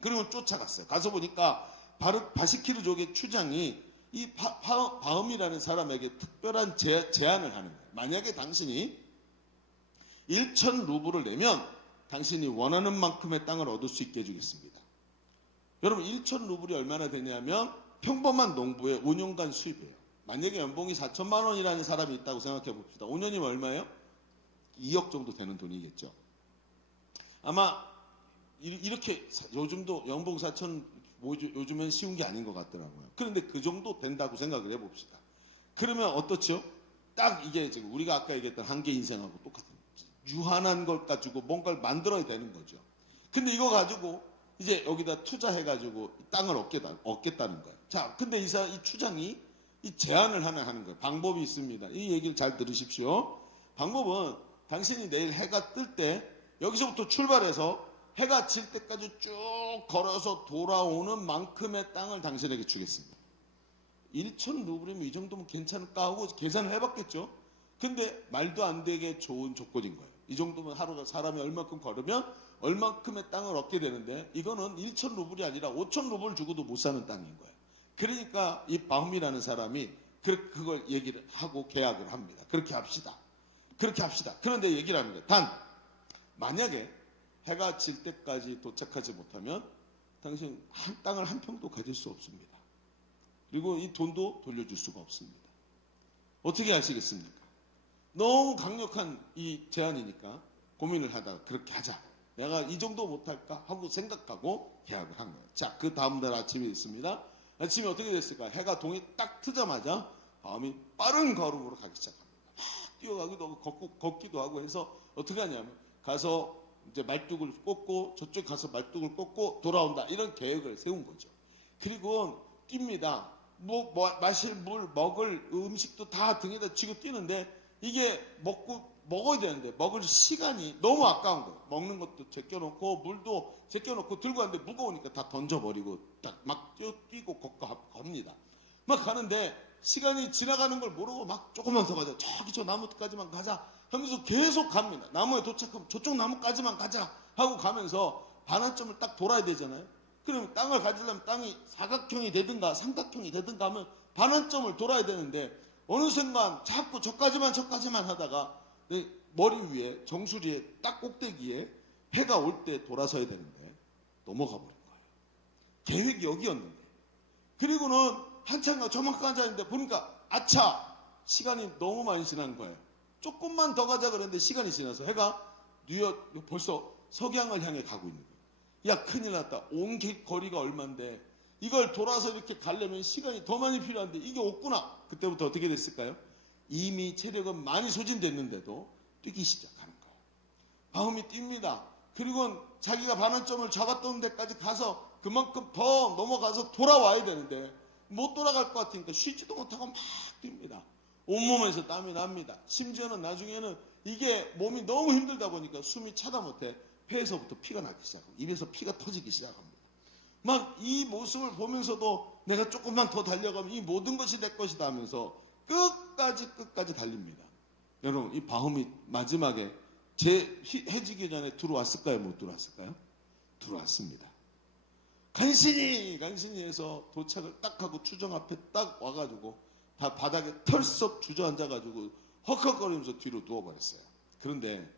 그리고 쫓아갔어요. 가서 보니까 바시키르족의 추장이 이 바움이라는 사람에게 특별한 제안을 하는 거예요. 만약에 당신이 1,000 루블을 내면 당신이 원하는 만큼의 땅을 얻을 수 있게 해주겠습니다. 여러분 1,000 루블이 얼마나 되냐면 평범한 농부의 5년간 수입이에요. 만약에 연봉이 4천만 원이라는 사람이 있다고 생각해 봅시다. 5년이면 얼마예요? 2억 정도 되는 돈이겠죠. 아마 이렇게 요즘도 연봉 4천 요즘은 쉬운 게 아닌 것 같더라고요. 그런데 그 정도 된다고 생각을 해봅시다. 그러면 어떻죠? 딱 이게 지금 우리가 아까 얘기했던 한계 인생하고 똑같은 거지. 유한한 걸 가지고 뭔가를 만들어야 되는 거죠. 근데 이거 가지고 이제 여기다 투자해가지고 땅을 얻겠다는 거예요. 자, 근데 이 추장이 이 제안을 하나 하는 거예요. 방법이 있습니다. 이 얘기를 잘 들으십시오. 방법은 당신이 내일 해가 뜰 때 여기서부터 출발해서 해가 질 때까지 쭉 걸어서 돌아오는 만큼의 땅을 당신에게 주겠습니다. 1천 루블이면 이 정도면 괜찮을까 하고 계산을 해봤겠죠. 근데 말도 안 되게 좋은 조건인 거예요. 이 정도면 하루가 사람이 얼마큼 걸으면 얼마큼의 땅을 얻게 되는데 이거는 1천 루블이 아니라 5천 루블 주고도 못 사는 땅인 거예요. 그러니까 이 바움이라는 사람이 그걸 얘기를 하고 계약을 합니다. 그렇게 합시다. 그렇게 합시다. 그런데 얘기를 하는 거예요. 단 만약에 해가 질 때까지 도착하지 못하면 당신 땅을 한 평도 가질 수 없습니다. 그리고 이 돈도 돌려줄 수가 없습니다. 어떻게 하시겠습니까? 너무 강력한 이 제안이니까 고민을 하다가 그렇게 하자. 내가 이 정도 못할까 하고 생각하고 계약을 한 거예요. 자, 그 다음날 아침이 있습니다. 아침에 어떻게 됐을까? 해가 동이 딱 트자마자 바움이 빠른 걸음으로 가기 시작합니다. 막 뛰어가기도 하고 걷기도 하고 해서 어떻게 하냐면 가서 이제 말뚝을 꽂고 저쪽 가서 말뚝을 꽂고 돌아온다. 이런 계획을 세운 거죠. 그리고 뜁니다. 마실 물, 먹을 음식도 다 등에다 쥐고 뛰는데 이게 먹어야 되는데 먹을 시간이 너무 아까운 거예요. 먹는 것도 제껴놓고 물도 제껴놓고 들고 왔는데 무거우니까 다 던져버리고 딱 막 뛰고 겁니다. 막 가는데 시간이 지나가는 걸 모르고 막 조금만 더 가자. 저기 저 나무까지만 가자 하면서 계속 갑니다. 나무에 도착하면 저쪽 나무까지만 가자 하고 가면서 반환점을 딱 돌아야 되잖아요. 그럼 땅을 가지려면 땅이 사각형이 되든가 삼각형이 되든가 하면 반환점을 돌아야 되는데 어느 순간 자꾸 저까지만 하다가 머리 위에 정수리에 딱 꼭대기에 해가 올 때 돌아서야 되는데 넘어가 버린 거예요. 계획이 여기였는데. 그리고는 한참 저만큼 앉아있는데 보니까 아차! 시간이 너무 많이 지난 거예요. 조금만 더 가자 그랬는데 시간이 지나서 해가 벌써 석양을 향해 가고 있는 거예요. 야, 큰일 났다. 온 거리가 얼만데 이걸 돌아서 이렇게 가려면 시간이 더 많이 필요한데 이게 없구나. 그때부터 어떻게 됐을까요? 이미 체력은 많이 소진됐는데도 뛰기 시작하는 거예요. 바움이 뜁니다. 그리고 자기가 반환점을 잡았던 데까지 가서 그만큼 더 넘어가서 돌아와야 되는데 못 돌아갈 것 같으니까 쉬지도 못하고 막 뜁니다. 온몸에서 땀이 납니다. 심지어는 나중에는 이게 몸이 너무 힘들다 보니까 숨이 차다 못해 폐에서부터 피가 나기 시작하고 입에서 피가 터지기 시작합니다. 막 이 모습을 보면서도 내가 조금만 더 달려가면 이 모든 것이 내 것이다 하면서 끝까지 달립니다. 여러분, 이 바움이 마지막에 해지기 전에 들어왔을까요? 못 들어왔을까요? 들어왔습니다. 간신히 해서 도착을 딱 하고 추정 앞에 딱 와가지고 다 바닥에 털썩 주저앉아가지고 헉헉거리면서 뒤로 누워버렸어요. 그런데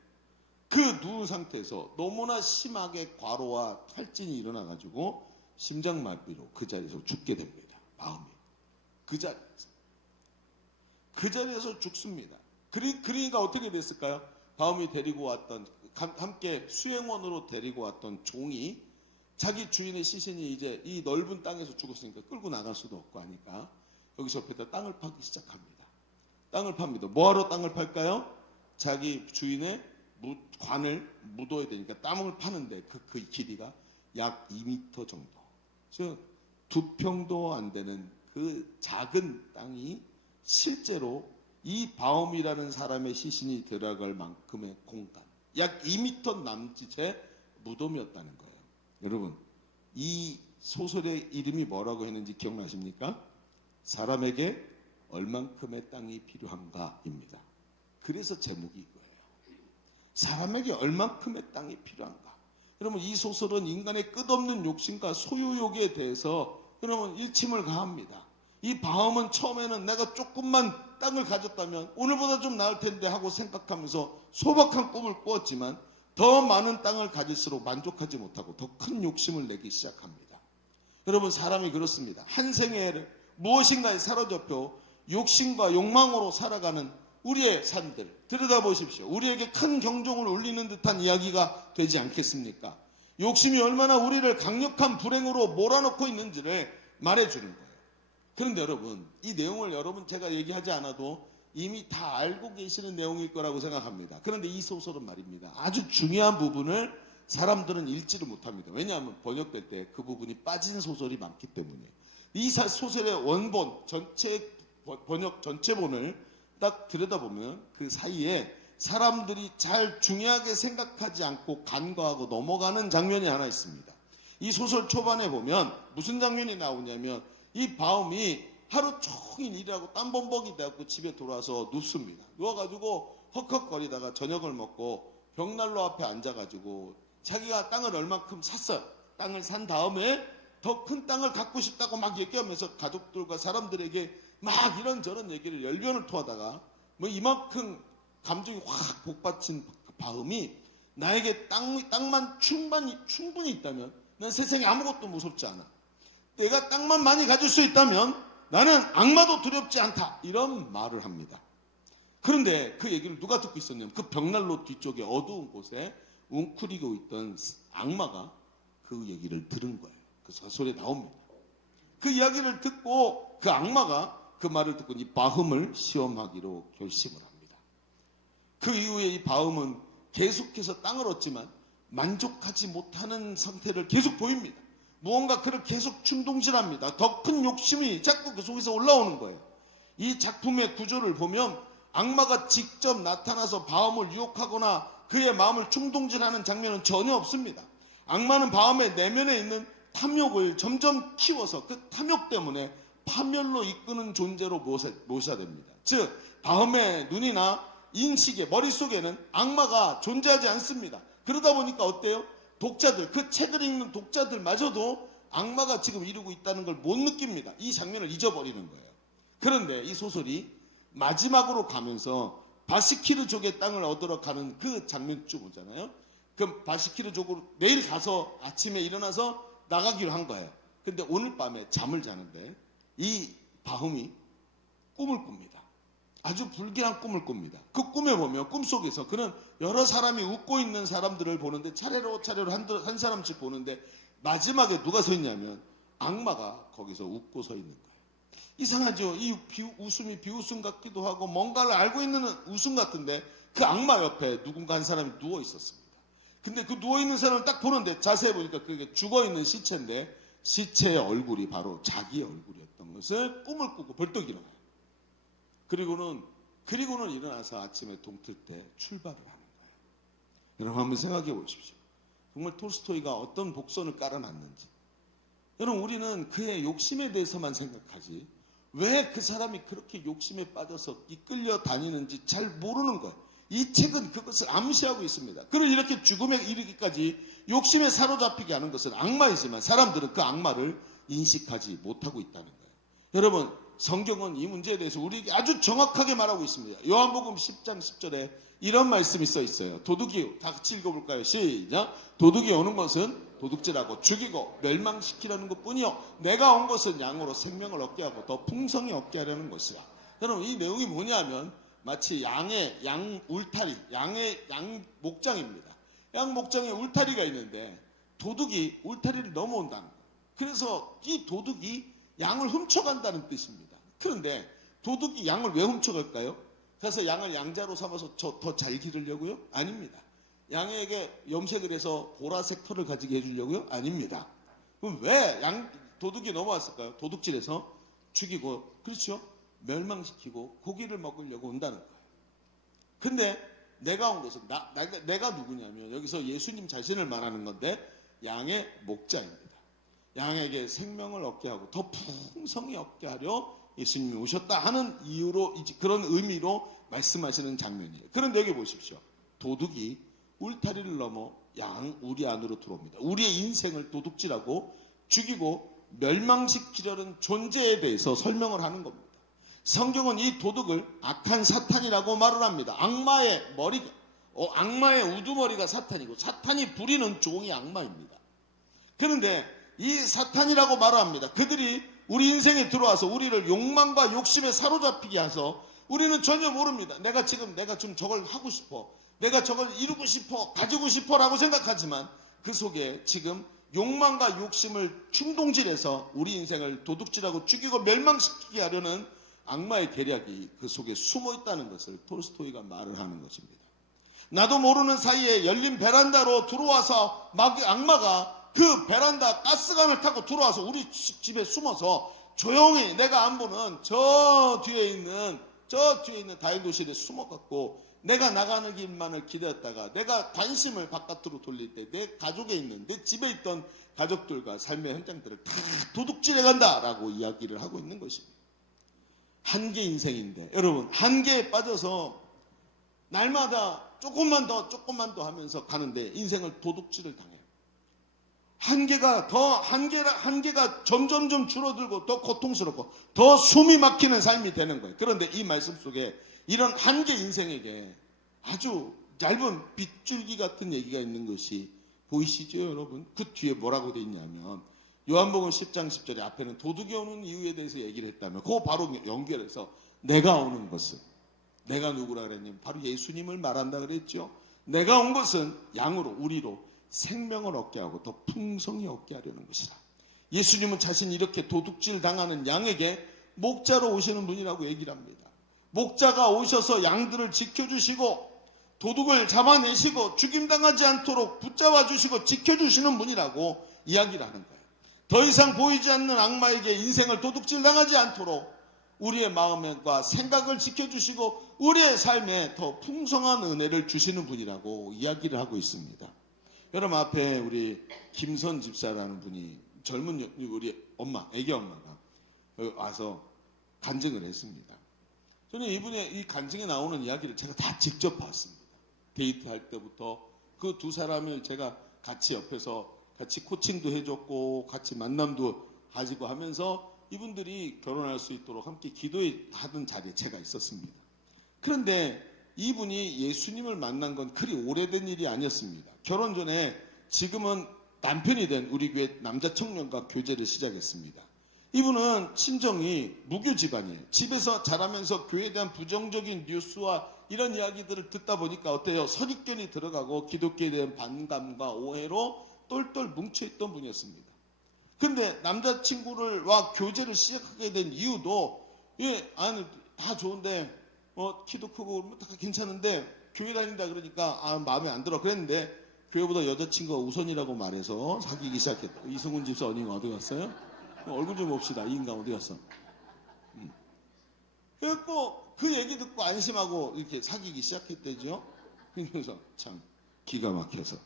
그 누운 상태에서 너무나 심하게 과로와 탈진이 일어나가지고 심장마비로 그 자리에서 죽게 됩니다. 바움이. 그 자리에서 죽습니다. 그러니까 어떻게 됐을까요? 바움이 데리고 왔던, 함께 수행원으로 데리고 왔던 종이 자기 주인의 시신이 이제 이 넓은 땅에서 죽었으니까 끌고 나갈 수도 없고 하니까 여기서 옆에다 땅을 파기 시작합니다. 땅을 팝니다. 뭐하러 땅을 팔까요? 자기 주인의 관을 묻어야 되니까 땅을 파는데 그 길이가 약 2m 정도. 즉 2평도 안 되는 그 작은 땅이 실제로 이 바움이라는 사람의 시신이 들어갈 만큼의 공간, 약 2m 남짓의 무덤이었다는 거예요. 여러분, 이 소설의 이름이 뭐라고 했는지 기억나십니까? 사람에게 얼만큼의 땅이 필요한가입니다. 그래서 제목이 이거예요. 사람에게 얼만큼의 땅이 필요한가? 여러분, 이 소설은 인간의 끝없는 욕심과 소유욕에 대해서 여러분 일침을 가합니다. 이 바움은 처음에는 내가 조금만 땅을 가졌다면 오늘보다 좀 나을 텐데 하고 생각하면서 소박한 꿈을 꾸었지만 더 많은 땅을 가질수록 만족하지 못하고 더 큰 욕심을 내기 시작합니다. 여러분, 사람이 그렇습니다. 한 생애를 무엇인가에 사로잡혀 욕심과 욕망으로 살아가는 우리의 삶들 들여다보십시오. 우리에게 큰 경종을 울리는 듯한 이야기가 되지 않겠습니까? 욕심이 얼마나 우리를 강력한 불행으로 몰아넣고 있는지를 말해주는 거예요. 그런데 여러분, 이 내용을 여러분 제가 얘기하지 않아도 이미 다 알고 계시는 내용일 거라고 생각합니다. 그런데 이 소설은 말입니다, 아주 중요한 부분을 사람들은 읽지를 못합니다. 왜냐하면 번역될 때 그 부분이 빠진 소설이 많기 때문에. 이 소설의 원본 전체 번역 전체본을 딱 들여다보면 그 사이에 사람들이 잘 중요하게 생각하지 않고 간과하고 넘어가는 장면이 하나 있습니다. 이 소설 초반에 보면 무슨 장면이 나오냐면, 이 바움이 하루 종일 일하고 땀범벅이 돼갖고 집에 돌아와서 눕습니다. 누워가지고 헉헉거리다가 저녁을 먹고 벽난로 앞에 앉아가지고 자기가 땅을 얼만큼 샀어요. 땅을 산 다음에 더 큰 땅을 갖고 싶다고 막 얘기하면서 가족들과 사람들에게 막 이런저런 얘기를 열변을 토하다가 뭐 이만큼 감정이 확 복받친 바움이, 나에게 땅만 충분히 있다면 난 세상에 아무것도 무섭지 않아. 내가 땅만 많이 가질 수 있다면 나는 악마도 두렵지 않다. 이런 말을 합니다. 그런데 그 얘기를 누가 듣고 있었냐면, 그 벽난로 뒤쪽에 어두운 곳에 웅크리고 있던 악마가 그 얘기를 들은 거예요. 그 소설에 나옵니다. 그 이야기를 듣고 그 악마가 그 말을 듣고 이 바움을 시험하기로 결심을 합니다. 그 이후에 이 바움은 계속해서 땅을 얻지만 만족하지 못하는 상태를 계속 보입니다. 무언가 그를 계속 충동질합니다. 더 큰 욕심이 자꾸 그 속에서 올라오는 거예요. 이 작품의 구조를 보면 악마가 직접 나타나서 바움을 유혹하거나 그의 마음을 충동질하는 장면은 전혀 없습니다. 악마는 바움의 내면에 있는 탐욕을 점점 키워서 그 탐욕 때문에 파멸로 이끄는 존재로 묘사됩니다. 즉, 바움의 눈이나 인식의 머릿속에는 악마가 존재하지 않습니다. 그러다 보니까 어때요? 독자들, 그 책을 읽는 독자들마저도 악마가 지금 이루고 있다는 걸 못 느낍니다. 이 장면을 잊어버리는 거예요. 그런데 이 소설이 마지막으로 가면서 바시키르족의 땅을 얻으러 가는 그 장면쯤 오잖아요. 그럼 바시키르족으로 내일 가서 아침에 일어나서 나가기로 한 거예요. 근데 오늘 밤에 잠을 자는데 이 바움이 꿈을 꿉니다. 아주 불길한 꿈을 꿉니다. 그 꿈에 보면 꿈속에서 그는 여러 사람이 웃고 있는 사람들을 보는데 차례로 한 사람씩 보는데 마지막에 누가 서 있냐면 악마가 거기서 웃고 서 있는 거예요. 이상하죠? 이 웃음이 비웃음 같기도 하고 뭔가를 알고 있는 웃음 같은데 그 악마 옆에 누군가 한 사람이 누워 있었습니다. 근데 그 누워있는 사람을 딱 보는데 자세히 보니까 그게 죽어있는 시체인데 시체의 얼굴이 바로 자기의 얼굴이었던 것을 꿈을 꾸고 벌떡 일어나요. 그리고는 일어나서 아침에 동틀 때 출발을 하는 거예요. 여러분 한번 생각해 보십시오. 정말 톨스토이가 어떤 복선을 깔아놨는지. 여러분 우리는 그의 욕심에 대해서만 생각하지 왜 그 사람이 그렇게 욕심에 빠져서 이끌려 다니는지 잘 모르는 거예요. 이 책은 그것을 암시하고 있습니다. 그를 이렇게 죽음에 이르기까지 욕심에 사로잡히게 하는 것은 악마이지만 사람들은 그 악마를 인식하지 못하고 있다는 거예요. 여러분 성경은 이 문제에 대해서 우리에게 아주 정확하게 말하고 있습니다. 요한복음 10장 10절에 이런 말씀이 써 있어요. 도둑이, 다 같이 읽어볼까요? 시작. 도둑이 오는 것은 도둑질하고 죽이고 멸망시키려는 것뿐이요 내가 온 것은 양으로 생명을 얻게 하고 더 풍성히 얻게 하려는 것이야. 여러분 이 내용이 뭐냐면 마치 양의 양 울타리, 양의 양 목장입니다. 양 목장에 울타리가 있는데 도둑이 울타리를 넘어온다는 거예요. 그래서 이 도둑이 양을 훔쳐간다는 뜻입니다. 그런데 도둑이 양을 왜 훔쳐갈까요? 그래서 양을 양자로 삼아서 더 잘 기르려고요? 아닙니다. 양에게 염색을 해서 보라색 털을 가지게 해주려고요? 아닙니다. 그럼 왜 도둑이 넘어왔을까요? 도둑질해서 죽이고, 그렇죠? 멸망시키고 고기를 먹으려고 온다는 거예요. 근데 내가 온 것은 내가 누구냐면 여기서 예수님 자신을 말하는 건데 양의 목자입니다. 양에게 생명을 얻게 하고 더 풍성히 얻게 하려 예수님이 오셨다 하는 이유로 그런 의미로 말씀하시는 장면이에요. 그런데 여기 보십시오. 도둑이 울타리를 넘어 양 우리 안으로 들어옵니다. 우리의 인생을 도둑질하고 죽이고 멸망시키려는 존재에 대해서 설명을 하는 겁니다. 성경은 이 도둑을 악한 사탄이라고 말을 합니다. 악마의 우두머리가 사탄이고 사탄이 부리는 종이 악마입니다. 그런데 이 사탄이라고 말을 합니다. 그들이 우리 인생에 들어와서 우리를 욕망과 욕심에 사로잡히게 해서 우리는 전혀 모릅니다. 내가 지금 저걸 하고 싶어. 내가 저걸 이루고 싶어. 가지고 싶어 라고 생각하지만 그 속에 지금 욕망과 욕심을 충동질해서 우리 인생을 도둑질하고 죽이고 멸망시키게 하려는 악마의 계략이 그 속에 숨어 있다는 것을 톨스토이가 말을 하는 것입니다. 나도 모르는 사이에 열린 베란다로 들어와서 악마가 그 베란다 가스관을 타고 들어와서 우리 집에 숨어서 조용히 내가 안 보는 저 뒤에 있는 다인도실에 숨어갖고 내가 나가는 길만을 기다렸다가 내가 관심을 바깥으로 돌릴 때 내 가족에 있는 내 집에 있던 가족들과 삶의 현장들을 다 도둑질해간다라고 이야기를 하고 있는 것입니다. 한계 인생인데 여러분 한계에 빠져서 날마다 조금만 더 하면서 가는데 인생을 도둑질을 당해요. 한계가 점점점 줄어들고 더 고통스럽고 더 숨이 막히는 삶이 되는 거예요. 그런데 이 말씀 속에 이런 한계 인생에게 아주 얇은 빗줄기 같은 얘기가 있는 것이 보이시죠 여러분? 그 뒤에 뭐라고 되어 있냐면 요한복음 10장 10절에 앞에는 도둑이 오는 이유에 대해서 얘기를 했다면 그거 바로 연결해서 내가 오는 것은 내가 누구라 그랬냐면 바로 예수님을 말한다 그랬죠. 내가 온 것은 양으로 우리로 생명을 얻게 하고 더 풍성히 얻게 하려는 것이라. 예수님은 자신이 이렇게 도둑질 당하는 양에게 목자로 오시는 분이라고 얘기를 합니다. 목자가 오셔서 양들을 지켜주시고 도둑을 잡아내시고 죽임당하지 않도록 붙잡아 주시고 지켜주시는 분이라고 이야기를 하는 거예요. 더 이상 보이지 않는 악마에게 인생을 도둑질 당하지 않도록 우리의 마음과 생각을 지켜주시고 우리의 삶에 더 풍성한 은혜를 주시는 분이라고 이야기를 하고 있습니다. 여러분 앞에 우리 김선 집사라는 분이 젊은 우리 엄마, 애기 엄마가 와서 간증을 했습니다. 저는 이분의 이 간증에 나오는 이야기를 제가 다 직접 봤습니다. 데이트할 때부터 그 두 사람을 제가 같이 옆에서 같이 코칭도 해줬고 같이 만남도 가지고 하면서 이분들이 결혼할 수 있도록 함께 기도하던 자리에 제가 있었습니다. 그런데 이분이 예수님을 만난 건 그리 오래된 일이 아니었습니다. 결혼 전에 지금은 남편이 된 우리 교회 남자 청년과 교제를 시작했습니다. 이분은 친정이 무교 집안이에요. 집에서 자라면서 교회에 대한 부정적인 뉴스와 이런 이야기들을 듣다 보니까 어때요? 선입견이 들어가고 기독교에 대한 반감과 오해로 똘똘 뭉쳐있던 분이었습니다. 근데 남자친구와 교제를 시작하게 된 이유도 다 좋은데 키도 크고 그러면 다 괜찮은데 교회 다닌다 그러니까 마음에 안 들어 그랬는데 교회보다 여자친구가 우선이라고 말해서 사귀기 시작했다. 이승훈 집사 어디 갔어요? 얼굴 좀 봅시다. 이 인간 어디 갔어? 그래갖고 그 얘기 듣고 안심하고 이렇게 사귀기 시작했대죠. 그래서 참 기가 막혀서.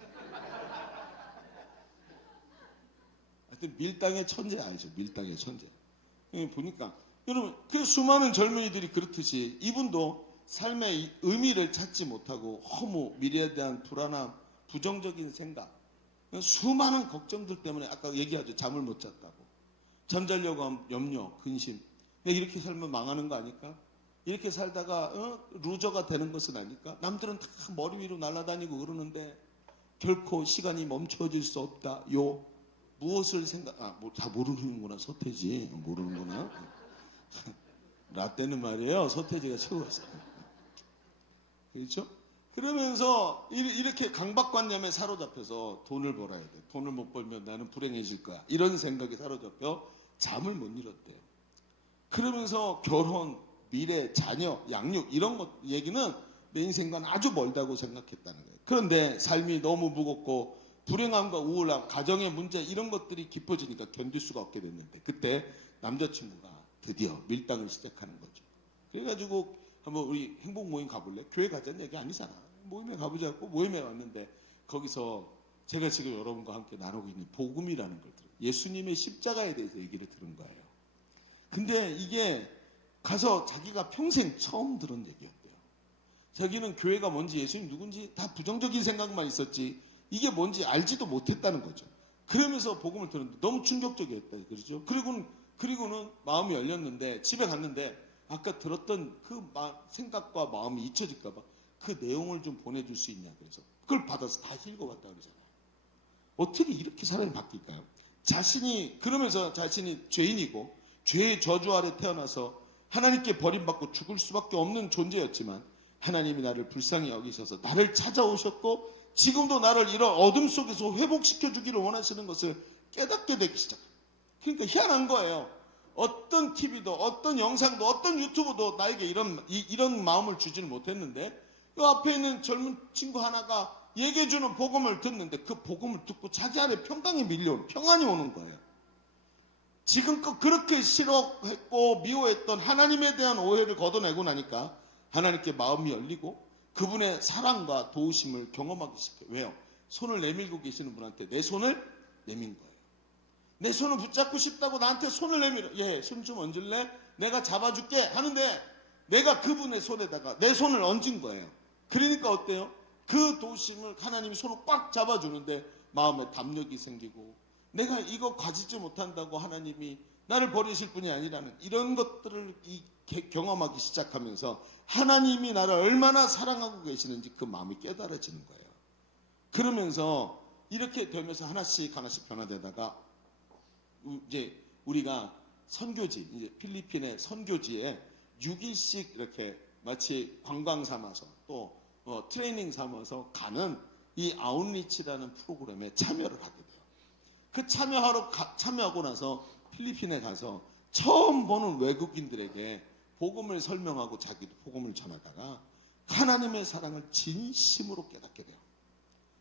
하여튼 밀당의 천재 알죠? 밀당의 천재. 보니까 여러분 그 수많은 젊은이들이 그렇듯이 이분도 삶의 의미를 찾지 못하고 허무, 미래에 대한 불안함, 부정적인 생각, 수많은 걱정들 때문에 아까 얘기하죠. 잠을 못 잤다고. 잠자려고 하면 염려, 근심. 이렇게 살면 망하는 거 아닐까? 이렇게 살다가 루저가 되는 것은 아닐까? 남들은 다 머리 위로 날아다니고 그러는데 결코 시간이 멈춰질 수 없다. 무엇을 다 모르는구나. 서태지 모르는구나. 라떼는 말이에요. 서태지가 최고였어요. 그렇죠? 그러면서 이렇게 강박관념에 사로잡혀서 돈을 벌어야 돼. 돈을 못 벌면 나는 불행해질 거야. 이런 생각에 사로잡혀 잠을 못 이뤘대요. 그러면서 결혼, 미래, 자녀, 양육 이런 것 얘기는 내 인생과는 아주 멀다고 생각했다는 거예요. 그런데 삶이 너무 무겁고 불행함과 우울함, 가정의 문제 이런 것들이 깊어지니까 견딜 수가 없게 됐는데 그때 남자친구가 드디어 밀당을 시작하는 거죠. 그래가지고 한번 우리 행복 모임 가볼래? 교회 가자는 얘기 아니잖아. 모임에 가보자고 모임에 왔는데 거기서 제가 지금 여러분과 함께 나누고 있는 복음이라는 걸 들어요. 예수님의 십자가에 대해서 얘기를 들은 거예요. 근데 이게 가서 자기가 평생 처음 들은 얘기였대요. 자기는 교회가 뭔지 예수님 누군지 다 부정적인 생각만 있었지 이게 뭔지 알지도 못했다는 거죠. 그러면서 복음을 들었는데 너무 충격적이었다. 그렇죠? 그리고는 마음이 열렸는데 집에 갔는데 아까 들었던 그 생각과 마음이 잊혀질까 봐 그 내용을 좀 보내줄 수 있냐 그래서 그걸 받아서 다시 읽어봤다 그러잖아요. 어떻게 이렇게 사람이 바뀔까요? 그러면서 자신이 죄인이고 죄의 저주 아래 태어나서 하나님께 버림받고 죽을 수밖에 없는 존재였지만 하나님이 나를 불쌍히 여기셔서 나를 찾아오셨고 지금도 나를 이런 어둠 속에서 회복시켜 주기를 원하시는 것을 깨닫게 되기 시작합니다. 그러니까 희한한 거예요. 어떤 TV도 어떤 영상도 어떤 유튜브도 나에게 이런 마음을 주지는 못했는데 이 앞에 있는 젊은 친구 하나가 얘기해주는 복음을 듣는데 그 복음을 듣고 자기 안에 평강이 밀려오는, 평안이 오는 거예요. 지금껏 그렇게 싫어했고 미워했던 하나님에 대한 오해를 걷어내고 나니까 하나님께 마음이 열리고 그분의 사랑과 도우심을 경험하기 시작해요. 왜요? 손을 내밀고 계시는 분한테 내 손을 내민 거예요. 내 손을 붙잡고 싶다고 나한테 손을 내밀어. 예, 손 좀 얹을래? 내가 잡아줄게 하는데 내가 그분의 손에다가 내 손을 얹은 거예요. 그러니까 어때요? 그 도우심을 하나님이 손을 꽉 잡아주는데 마음에 담력이 생기고 내가 이거 가지지 못한다고 하나님이 나를 버리실 분이 아니라는 이런 것들을 경험하기 시작하면서 하나님이 나를 얼마나 사랑하고 계시는지 그 마음이 깨달아지는 거예요. 그러면서 이렇게 되면서 하나씩 변화되다가 이제 우리가 선교지, 이제 필리핀의 선교지에 6일씩 이렇게 마치 관광 삼아서 또 트레이닝 삼아서 가는 이 아웃리치라는 프로그램에 참여를 하게 돼요. 그 참여하고 나서 필리핀에 가서 처음 보는 외국인들에게 복음을 설명하고 자기도 복음을 전하다가 하나님의 사랑을 진심으로 깨닫게 돼요.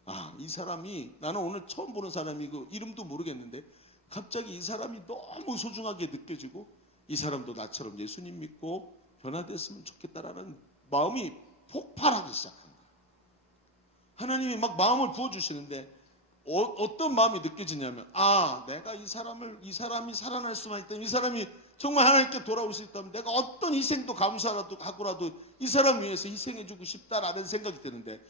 아, 이 사람이 나는 오늘 처음 보는 사람이고 이름도 모르겠는데 갑자기 이 사람이 너무 소중하게 느껴지고 이 사람도 나처럼 예수님 믿고 변화됐으면 좋겠다라는 마음이 폭발하기 시작한 거예요. 하나님이 막 마음을 부어주시는데 어떤 마음이 느껴지냐면 내가 이 사람이 살아날 수만 있다면 이 사람이 정말 하나님께 돌아올 수 있다면 내가 어떤 희생도 감수하고라도 이 사람 위해서 희생해주고 싶다라는 생각이 드는데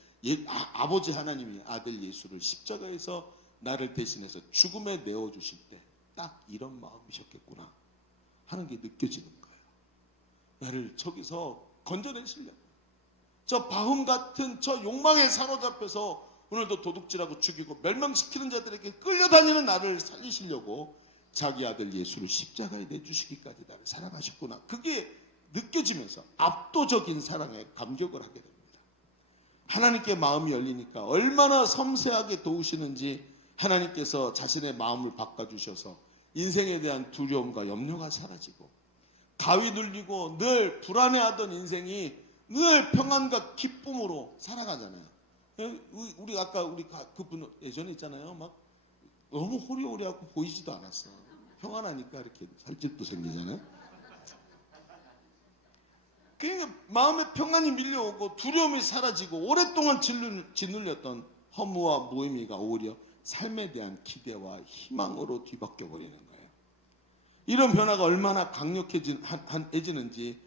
아버지 하나님이 아들 예수를 십자가에서 나를 대신해서 죽음에 내어주실 때 딱 이런 마음이셨겠구나 하는 게 느껴지는 거예요. 나를 저기서 건져내시려고 저 바움 같은 저 욕망에 사로잡혀서 오늘도 도둑질하고 죽이고 멸망시키는 자들에게 끌려다니는 나를 살리시려고 자기 아들 예수를 십자가에 내주시기까지 나를 사랑하셨구나. 그게 느껴지면서 압도적인 사랑에 감격을 하게 됩니다. 하나님께 마음이 열리니까 얼마나 섬세하게 도우시는지 하나님께서 자신의 마음을 바꿔주셔서 인생에 대한 두려움과 염려가 사라지고 가위 눌리고 늘 불안해하던 인생이 늘 평안과 기쁨으로 살아가잖아요. 우리 아까 그분 예전에 있잖아요. 막 너무 호리호리하고 보이지도 않았어. 평안하니까 이렇게 살집도 생기잖아요. 그러니까 마음에 평안이 밀려오고 두려움이 사라지고 오랫동안 짓눌렸던 허무와 무의미가 오히려 삶에 대한 기대와 희망으로 뒤바뀌어 버리는 거예요. 이런 변화가 얼마나 강력해지는지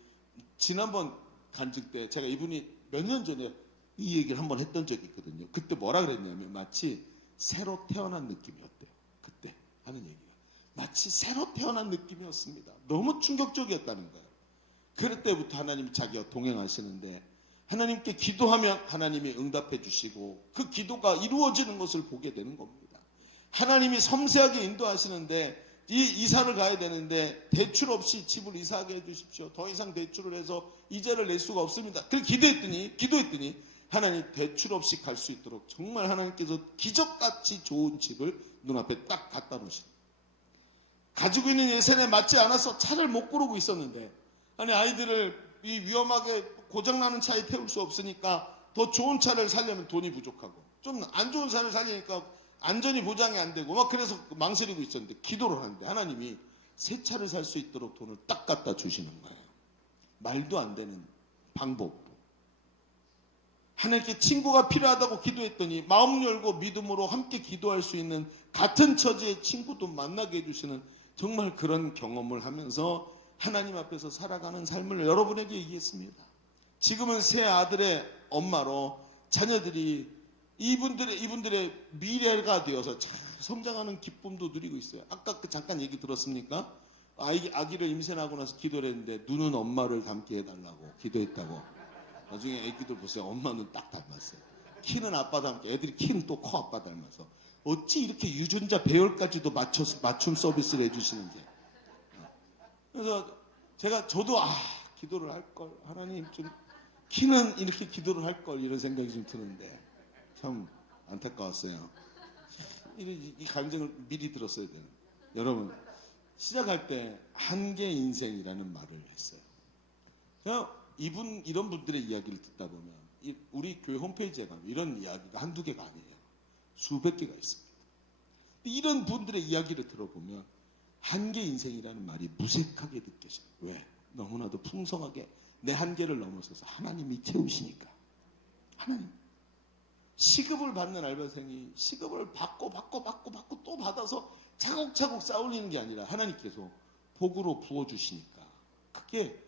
지난번 간증 때 제가 이분이 몇 년 전에 이 얘기를 한번 했던 적이 있거든요. 그때 뭐라 그랬냐면 마치 새로 태어난 느낌이었대요. 그때 하는 얘기가 마치 새로 태어난 느낌이었습니다. 너무 충격적이었다는 거예요. 그럴 때부터 하나님이 자기와 동행하시는데 하나님께 기도하면 하나님이 응답해 주시고 그 기도가 이루어지는 것을 보게 되는 겁니다. 하나님이 섬세하게 인도하시는데 이사를 가야 되는데 대출 없이 집을 이사하게 해주십시오. 더 이상 대출을 해서 이자를 낼 수가 없습니다. 그래서 기도했더니 하나님 대출 없이 갈 수 있도록 정말 하나님께서 기적같이 좋은 집을 눈앞에 딱 갖다 놓으십니다. 가지고 있는 예산에 맞지 않아서 차를 못 고르고 있었는데 아이들을 이 위험하게 고장나는 차에 태울 수 없으니까 더 좋은 차를 사려면 돈이 부족하고 좀 안 좋은 차를 사려니까 안전이 보장이 안 되고 막 그래서 망설이고 있었는데 기도를 하는데 하나님이 새 차를 살 수 있도록 돈을 딱 갖다 주시는 거예요. 말도 안 되는 방법. 하나님께 친구가 필요하다고 기도했더니 마음 열고 믿음으로 함께 기도할 수 있는 같은 처지의 친구도 만나게 해주시는 정말 그런 경험을 하면서 하나님 앞에서 살아가는 삶을 여러분에게 얘기했습니다. 지금은 세 아들의 엄마로 자녀들이 이분들의 미래가 되어서 잘 성장하는 기쁨도 누리고 있어요. 아까 잠깐 얘기 들었습니까? 아기를 임신하고 나서 기도를 했는데 눈은 엄마를 닮게 해달라고 기도했다고. 나중에 애기들 보세요. 엄마 눈 딱 닮았어요. 키는 아빠 닮게. 애들이 키는 또 커 아빠 닮아서. 어찌 이렇게 유전자 배열까지도 맞춤 서비스를 해주시는지. 그래서 저도 기도를 할 걸, 하나님 좀 키는 이렇게 기도를 할 걸, 이런 생각이 좀 드는데 참 안타까웠어요. 이 감정을 미리 들었어야 되는. 여러분, 시작할 때 한계 인생이라는 말을 했어요. 제가 이런 분들의 이야기를 듣다 보면 우리 교회 홈페이지에 가면 이런 이야기가 한두 개가 아니에요. 수백 개가 있습니다. 이런 분들의 이야기를 들어보면 한계 인생이라는 말이 무색하게 느껴져요. 왜? 너무나도 풍성하게 내 한계를 넘어서서 하나님이 채우시니까. 하나님. 시급을 받는 알바생이 시급을 받고 또 받아서 차곡차곡 쌓아올리는 게 아니라 하나님께서 복으로 부어주시니까 그게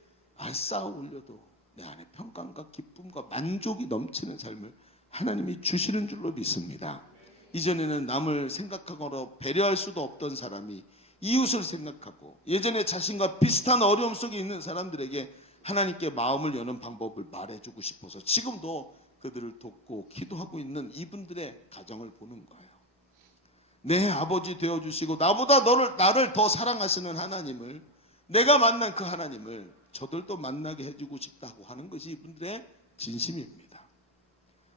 쌓아 올려도 내 안에 평강과 기쁨과 만족이 넘치는 삶을 하나님이 주시는 줄로 믿습니다. 이전에는 남을 생각하거나 배려할 수도 없던 사람이 이웃을 생각하고 예전에 자신과 비슷한 어려움 속에 있는 사람들에게 하나님께 마음을 여는 방법을 말해주고 싶어서 지금도 그들을 돕고 기도하고 있는 이분들의 가정을 보는 거예요. 내 아버지 되어주시고 나를 더 사랑하시는 하나님을, 내가 만난 그 하나님을 저들도 만나게 해주고 싶다고 하는 것이 이분들의 진심입니다.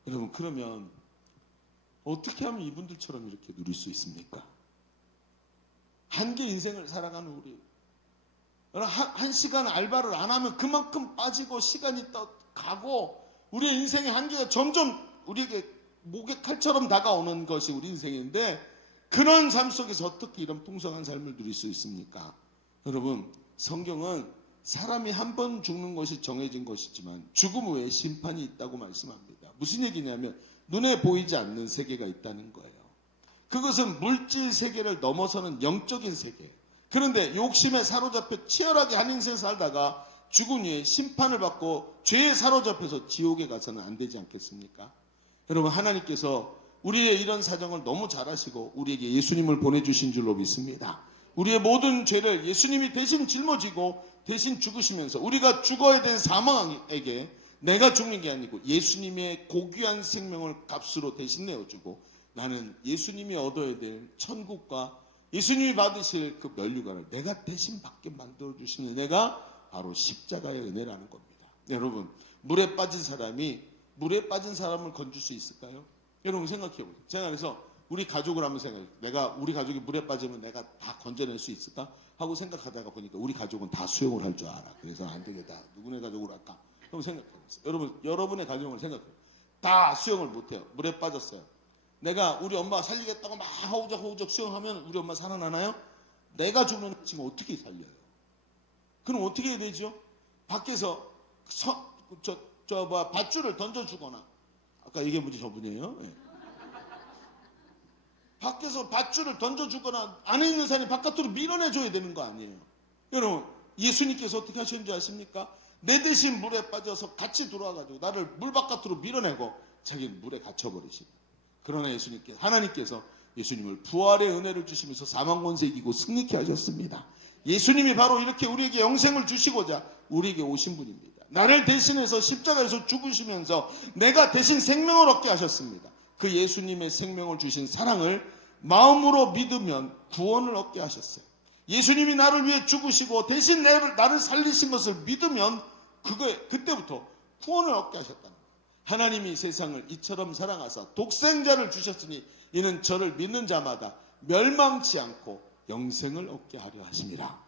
여러분, 그러면 어떻게 하면 이분들처럼 이렇게 누릴 수 있습니까? 한계 인생을 살아가는 우리, 한 시간 알바를 안 하면 그만큼 빠지고 시간이 가고 우리의 인생의 한계가 점점 우리에게 목의 칼처럼 다가오는 것이 우리 인생인데, 그런 삶 속에서 어떻게 이런 풍성한 삶을 누릴 수 있습니까? 여러분, 성경은 사람이 한 번 죽는 것이 정해진 것이지만 죽음 후에 심판이 있다고 말씀합니다. 무슨 얘기냐면 눈에 보이지 않는 세계가 있다는 거예요. 그것은 물질 세계를 넘어서는 영적인 세계. 그런데 욕심에 사로잡혀 치열하게 한 인생 살다가 죽은 후에 심판을 받고 죄에 사로잡혀서 지옥에 가서는 안 되지 않겠습니까? 여러분, 하나님께서 우리의 이런 사정을 너무 잘 아시고 우리에게 예수님을 보내주신 줄로 믿습니다. 우리의 모든 죄를 예수님이 대신 짊어지고 대신 죽으시면서 우리가 죽어야 된 사망에게 내가 죽는 게 아니고 예수님의 고귀한 생명을 값으로 대신 내어주고 나는 예수님이 얻어야 될 천국과 예수님이 받으실 그 면류관을 내가 대신 받게 만들어주신 은혜가 바로 십자가의 은혜라는 겁니다. 여러분, 물에 빠진 사람을 건질 수 있을까요? 여러분, 생각해보세요. 제가 그래서 우리 가족을 한번 생각해요. 우리 가족이 물에 빠지면 내가 다 건져낼 수 있을까? 하고 생각하다가 보니까 우리 가족은 다 수영을 할 줄 알아. 그래서 안 되겠다. 누구네 가족으로 할까? 그럼 생각해보세요. 여러분의 가족을 생각해요. 다 수영을 못해요. 물에 빠졌어요. 내가 우리 엄마 살리겠다고 막 허우적 수영하면 우리 엄마 살아나나요? 내가 죽는 지금 어떻게 살려요? 그럼 어떻게 해야 되죠? 밖에서 밧줄을 던져주거나, 아까 얘기한 분이 저분이에요. 네. 밖에서 밧줄을 던져주거나 안에 있는 사람이 바깥으로 밀어내줘야 되는 거 아니에요? 여러분, 예수님께서 어떻게 하셨는지 아십니까? 내 대신 물에 빠져서 같이 들어와가지고 나를 물 바깥으로 밀어내고 자기는 물에 갇혀버리시고, 그러나 하나님께서 예수님을 부활의 은혜를 주시면서 사망권세 이기고 승리케 하셨습니다. 예수님이 바로 이렇게 우리에게 영생을 주시고자 우리에게 오신 분입니다. 나를 대신해서 십자가에서 죽으시면서 내가 대신 생명을 얻게 하셨습니다. 그 예수님의 생명을 주신 사랑을 마음으로 믿으면 구원을 얻게 하셨어요. 예수님이 나를 위해 죽으시고 대신 나를 살리신 것을 믿으면 그때부터 구원을 얻게 하셨다는 거예요. 하나님이 세상을 이처럼 사랑하사 독생자를 주셨으니 이는 저를 믿는 자마다 멸망치 않고 영생을 얻게 하려 하심이라.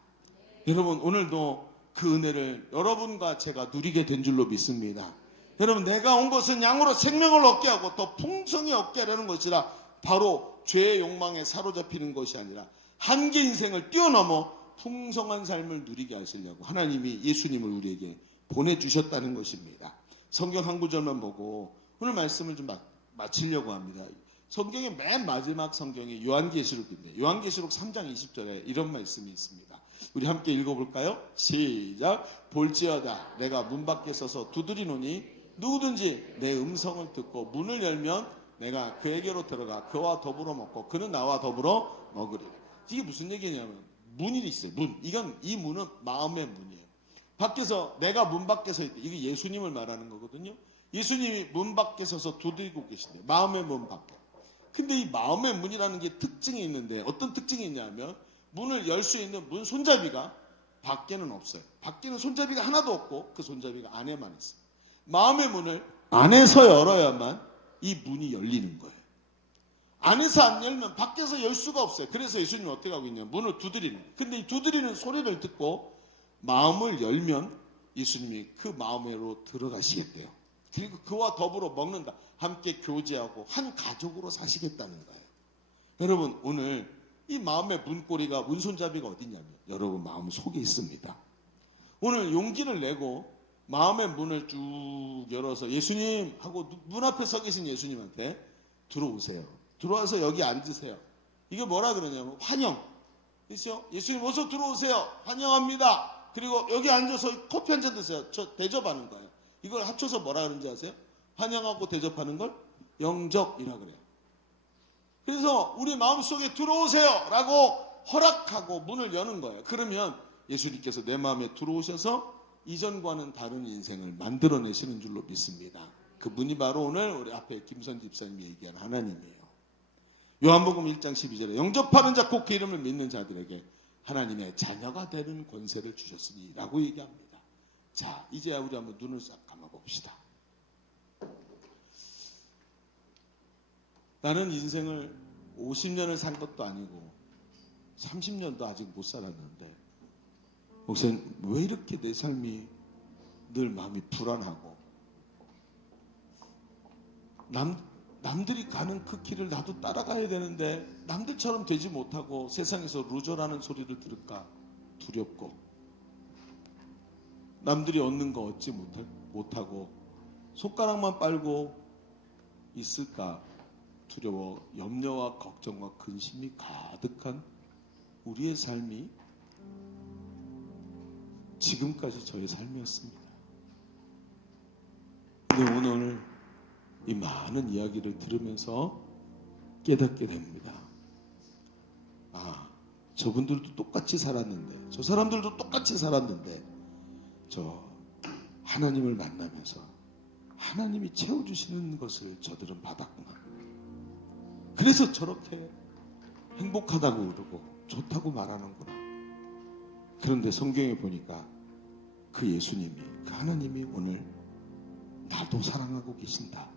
여러분, 오늘도 그 은혜를 여러분과 제가 누리게 된 줄로 믿습니다. 여러분, 내가 온 것은 양으로 생명을 얻게 하고 더 풍성히 얻게 하려는 것이라, 바로 죄의 욕망에 사로잡히는 것이 아니라 한계 인생을 뛰어넘어 풍성한 삶을 누리게 하시려고 하나님이 예수님을 우리에게 보내주셨다는 것입니다. 성경 한 구절만 보고 오늘 말씀을 좀 마치려고 합니다. 성경의 맨 마지막 성경이 요한계시록인데, 요한계시록 3장 20절에 이런 말씀이 있습니다. 우리 함께 읽어볼까요? 시작. 볼지어다 내가 문 밖에 서서 두드리노니 누구든지 내 음성을 듣고 문을 열면 내가 그에게로 들어가 그와 더불어 먹고 그는 나와 더불어 먹으리라. 이게 무슨 얘기냐면 문이 있어요. 이 문은 마음의 문이에요. 밖에서 내가 문 밖에 서 있다. 이게 예수님을 말하는 거거든요. 예수님이 문 밖에 서서 두드리고 계신데, 마음의 문 밖에. 근데 이 마음의 문이라는 게 특징이 있는데, 어떤 특징이 있냐면 문을 열 수 있는 문 손잡이가 밖에는 없어요. 밖에는 손잡이가 하나도 없고 그 손잡이가 안에만 있어요. 마음의 문을 안에서 열어야만 이 문이 열리는 거예요. 안에서 안 열면 밖에서 열 수가 없어요. 그래서 예수님은 어떻게 하고 있냐면 문을 두드리는 거예요. 근데 이 두드리는 소리를 듣고 마음을 열면 예수님이 그 마음으로 들어가시겠대요. 그리고 그와 더불어 먹는다. 함께 교제하고 한 가족으로 사시겠다는 거예요. 여러분, 오늘 이 마음의 문고리가, 문손잡이가 어디냐면 여러분 마음 속에 있습니다. 오늘 용기를 내고 마음의 문을 쭉 열어서 예수님 하고 문 앞에 서 계신 예수님한테 들어오세요. 들어와서 여기 앉으세요. 이게 뭐라 그러냐면 환영. 그렇죠? 예수님 어서 들어오세요. 환영합니다. 그리고 여기 앉아서 커피 한 잔 드세요. 저 대접하는 거예요. 이걸 합쳐서 뭐라 그러는지 아세요? 환영하고 대접하는 걸 영접이라 그래요. 그래서 우리 마음속에 들어오세요 라고 허락하고 문을 여는 거예요. 그러면 예수님께서 내 마음에 들어오셔서 이전과는 다른 인생을 만들어내시는 줄로 믿습니다. 그 분이 바로 오늘 우리 앞에 김선 집사님이 얘기한 하나님이에요. 요한복음 1장 12절에 영접하는 자 곧 그 이름을 믿는 자들에게 하나님의 자녀가 되는 권세를 주셨으니 라고 얘기합니다. 자, 이제 우리 한번 눈을 싹 감아봅시다. 나는 인생을 50년을 산 것도 아니고 30년도 아직 못 살았는데 목사님 왜 이렇게 내 삶이 늘 마음이 불안하고 남들이 가는 그 길을 나도 따라가야 되는데 남들처럼 되지 못하고 세상에서 루저라는 소리를 들을까 두렵고 남들이 얻는 거 얻지 못하고 손가락만 빨고 있을까 두려워 염려와 걱정과 근심이 가득한 우리의 삶이 지금까지 저의 삶이었습니다. 근데 오늘 이 많은 이야기를 들으면서 깨닫게 됩니다. 아, 저분들도 똑같이 살았는데, 저 사람들도 똑같이 살았는데, 저 하나님을 만나면서 하나님이 채워주시는 것을 저들은 받았구나. 그래서 저렇게 행복하다고 그러고 좋다고 말하는구나. 그런데 성경에 보니까 그 예수님이, 그 하나님이 오늘 나도 사랑하고 계신다.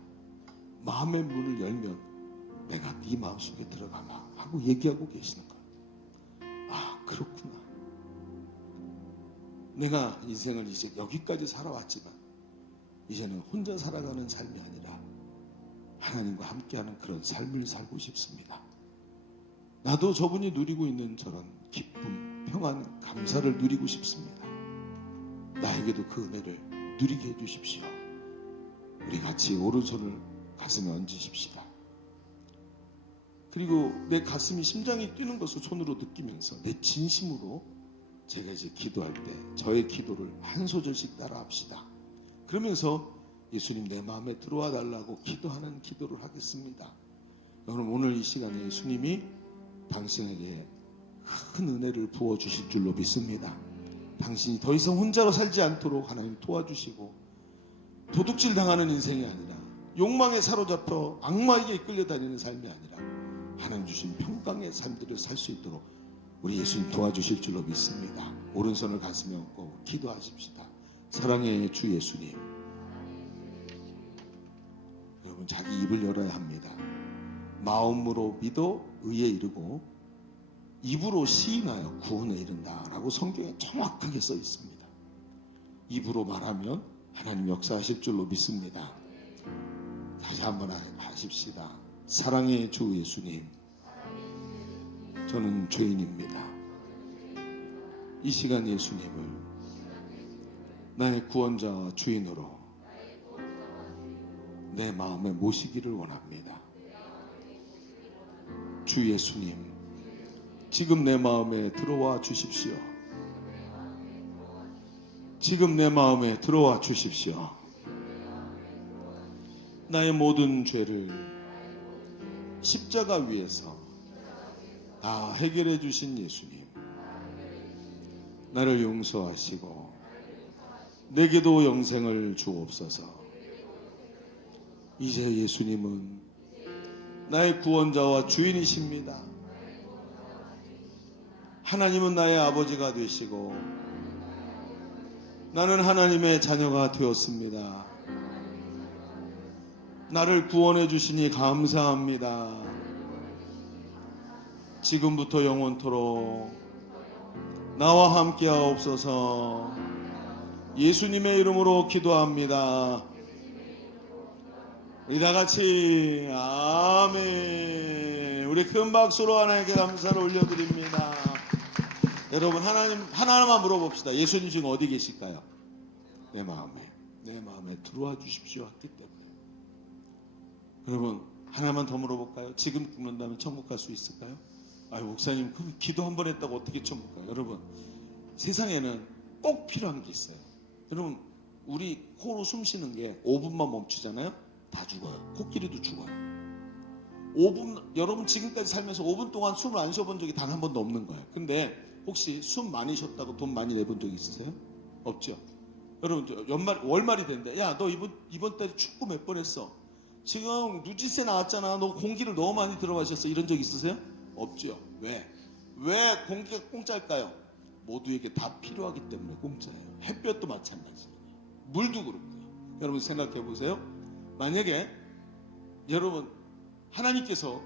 마음의 문을 열면 내가 네 마음속에 들어가마 하고 얘기하고 계시는 거예요. 아, 그렇구나. 내가 인생을 이제 여기까지 살아왔지만 이제는 혼자 살아가는 삶이 아니라 하나님과 함께하는 그런 삶을 살고 싶습니다. 나도 저분이 누리고 있는 저런 기쁨, 평안, 감사를 누리고 싶습니다. 나에게도 그 은혜를 누리게 해주십시오. 우리 같이 오른손을 가슴에 얹으십시다. 그리고 내 가슴이 심장이 뛰는 것을 손으로 느끼면서 내 진심으로 제가 이제 기도할 때 저의 기도를 한 소절씩 따라 합시다. 그러면서 예수님 내 마음에 들어와 달라고 기도하는 기도를 하겠습니다. 여러분 오늘 이 시간에 예수님이 당신에게 큰 은혜를 부어주실 줄로 믿습니다. 당신이 더 이상 혼자로 살지 않도록 하나님 도와주시고 도둑질 당하는 인생이 아니라 욕망에 사로잡혀 악마에게 이끌려 다니는 삶이 아니라 하나님 주신 평강의 삶들을 살 수 있도록 우리 예수님 도와주실 줄로 믿습니다. 오른손을 가슴에 얹고 기도하십시다. 사랑의 주 예수님, 여러분 자기 입을 열어야 합니다. 마음으로 믿어 의에 이르고 입으로 시인하여 구원에 이른다라고 성경에 정확하게 써 있습니다. 입으로 말하면 하나님 역사하실 줄로 믿습니다. 다시 한번 하십시다. 사랑의 주 예수님, 저는 죄인입니다. 이 시간 예수님을 나의 구원자와 주인으로 내 마음에 모시기를 원합니다. 주 예수님, 지금 내 마음에 들어와 주십시오. 지금 내 마음에 들어와 주십시오. 나의 모든 죄를 십자가 위에서 다 해결해 주신 예수님, 나를 용서하시고 내게도 영생을 주옵소서. 이제 예수님은 나의 구원자와 주인이십니다. 하나님은 나의 아버지가 되시고 나는 하나님의 자녀가 되었습니다. 나를 구원해 주시니 감사합니다. 지금부터 영원토록 나와 함께 하옵소서. 예수님의 이름으로 기도합니다. 우리 다 같이 아멘. 우리 큰 박수로 하나님께 감사를 올려드립니다. 여러분, 하나님 하나만 물어봅시다. 예수님 지금 어디 계실까요? 내 마음에 들어와 주십시오 했기 때문에. 여러분, 하나만 더 물어볼까요? 지금 죽는다면 천국 갈 수 있을까요? 아유, 목사님, 그럼 기도 한 번 했다고 어떻게 천국 가요? 여러분, 세상에는 꼭 필요한 게 있어요. 여러분, 우리 코로 숨 쉬는 게 5분만 멈추잖아요? 다 죽어요. 코끼리도 죽어요. 5분, 여러분 지금까지 살면서 5분 동안 숨을 안 쉬어본 적이 단 한 번도 없는 거예요. 근데 혹시 숨 많이 쉬었다고 돈 많이 내본 적 있으세요? 없죠? 여러분, 월말이 된대. 야, 너 이번 달에 축구 몇 번 했어? 지금 누지세 나왔잖아. 너 공기를 너무 많이 들어마셨어. 이런 적 있으세요? 없죠. 왜 공기가 공짜일까요? 모두에게 다 필요하기 때문에 공짜예요. 햇볕도 마찬가지예요. 물도 그렇고요. 여러분 생각해 보세요. 만약에 여러분 하나님께서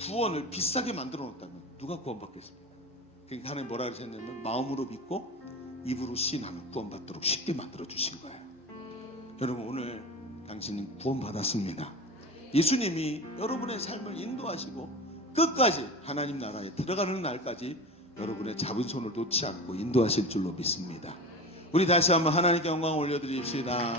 구원을 비싸게 만들어 놓았다면 누가 구원받겠습니까? 그러니까 하나님 뭐라 하셨냐면 마음으로 믿고 입으로 시인하면 구원받도록 쉽게 만들어 주신 거예요. 여러분, 오늘 당신은 구원받았습니다. 예수님이 여러분의 삶을 인도하시고 끝까지 하나님 나라에 들어가는 날까지 여러분의 잡은 손을 놓지 않고 인도하실 줄로 믿습니다. 우리 다시 한번 하나님께 영광 올려드립시다.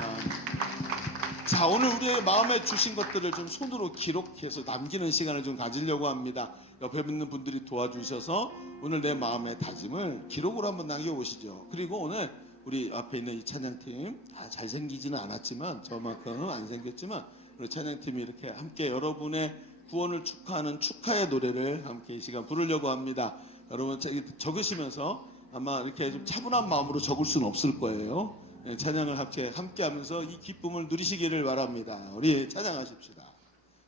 자, 오늘 우리의 마음에 주신 것들을 좀 손으로 기록해서 남기는 시간을 좀 가지려고 합니다. 옆에 있는 분들이 도와주셔서 오늘 내 마음의 다짐을 기록으로 한번 남겨보시죠. 그리고 오늘 우리 앞에 있는 이 찬양팀, 잘생기지는 않았지만 저만큼 안 생겼지만 우리 찬양팀이 이렇게 함께 여러분의 구원을 축하하는 축하의 노래를 함께 이 시간 부르려고 합니다. 여러분 적으시면서 아마 이렇게 좀 차분한 마음으로 적을 수는 없을 거예요. 찬양을 함께 하면서 이 기쁨을 누리시기를 바랍니다. 우리 찬양하십시다.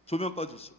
조명 꺼주시고.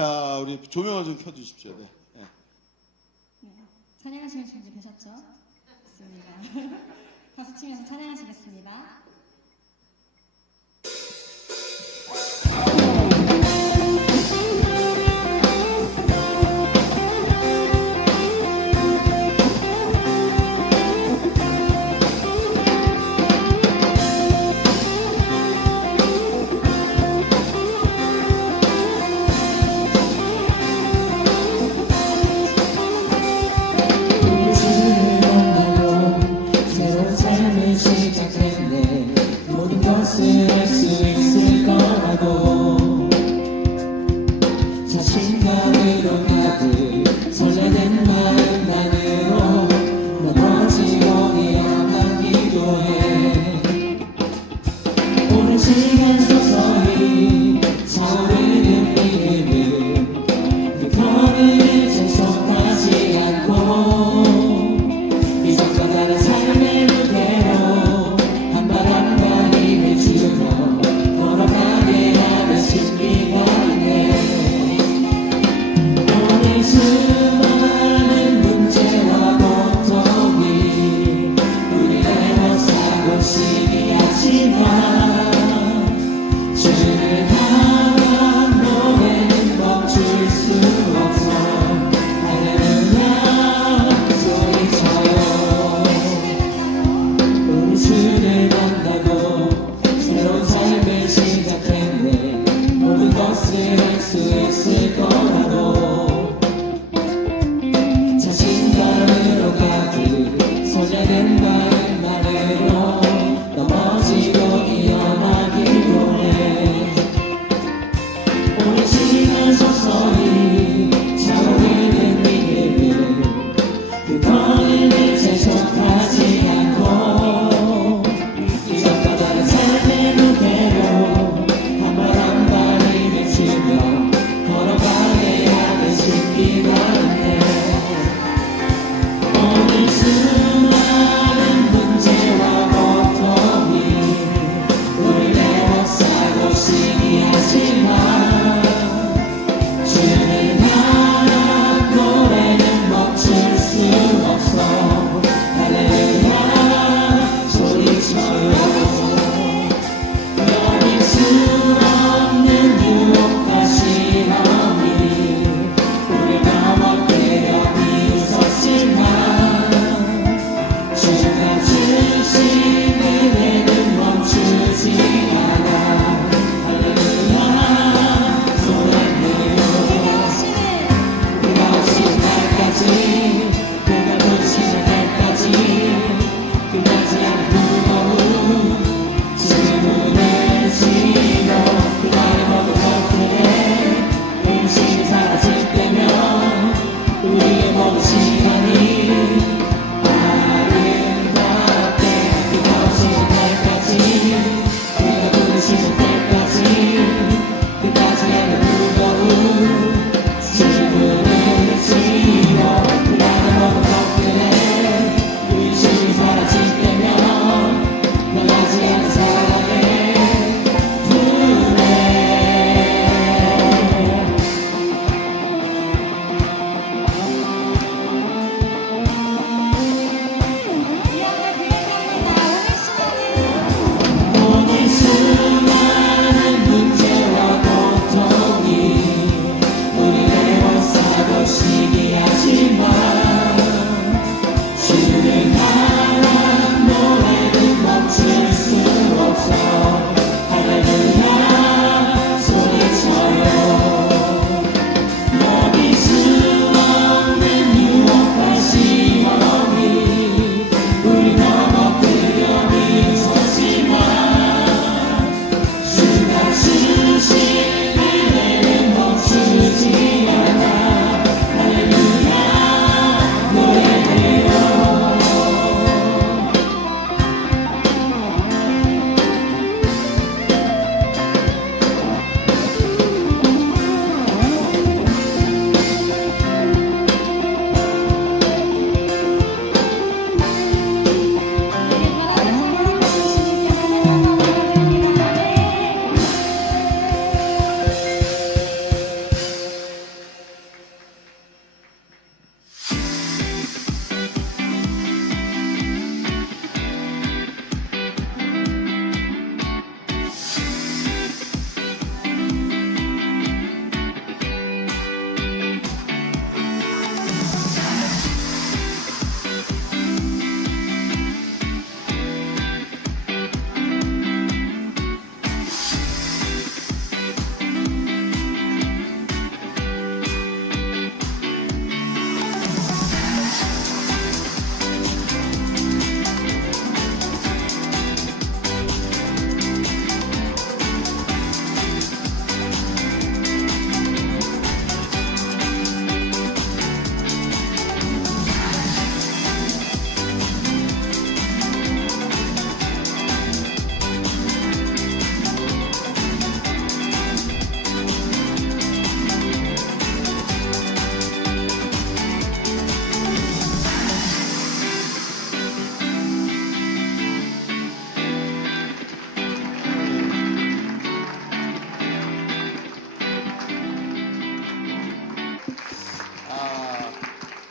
자, 우리 조명을 좀 켜주십시오. 네. 네. 찬양하시면 준비되셨죠? 좋습니다. 박수 치면서 찬양하시겠습니다. 우주를 만나고 새로운 삶을 시작했네.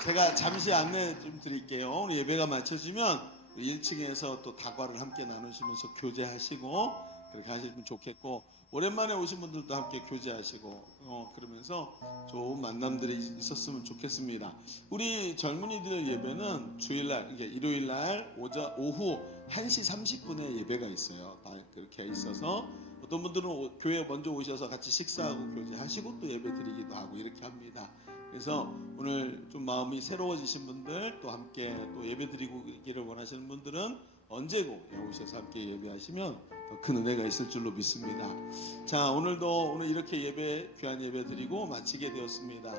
제가 잠시 안내 좀 드릴게요. 오늘 예배가 마쳐지면 1층에서 또 다과를 함께 나누시면서 교제하시고 그렇게 하시면 좋겠고, 오랜만에 오신 분들도 함께 교제하시고 그러면서 좋은 만남들이 있었으면 좋겠습니다. 우리 젊은이들 예배는 주일날, 이게 일요일날 오후 1시 30분에 예배가 있어요. 다 그렇게 있어서 어떤 분들은 교회 먼저 오셔서 같이 식사하고 교제하시고 또 예배 드리기도 하고 이렇게 합니다. 그래서 오늘 좀 마음이 새로워지신 분들, 또 함께 또 예배 드리기를 원하시는 분들은 언제고 오셔서 함께 예배하시면 더 큰 은혜가 있을 줄로 믿습니다. 자, 오늘 이렇게 귀한 예배 드리고 마치게 되었습니다.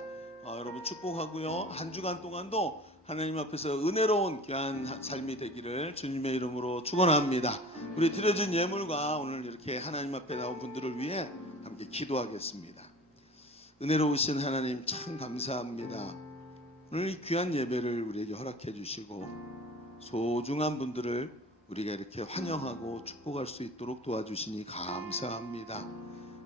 여러분 축복하고요. 한 주간 동안도 하나님 앞에서 은혜로운 귀한 삶이 되기를 주님의 이름으로 축원합니다. 우리 드려진 예물과 오늘 이렇게 하나님 앞에 나온 분들을 위해 함께 기도하겠습니다. 은혜로우신 하나님 참 감사합니다. 오늘 이 귀한 예배를 우리에게 허락해 주시고 소중한 분들을 우리가 이렇게 환영하고 축복할 수 있도록 도와주시니 감사합니다.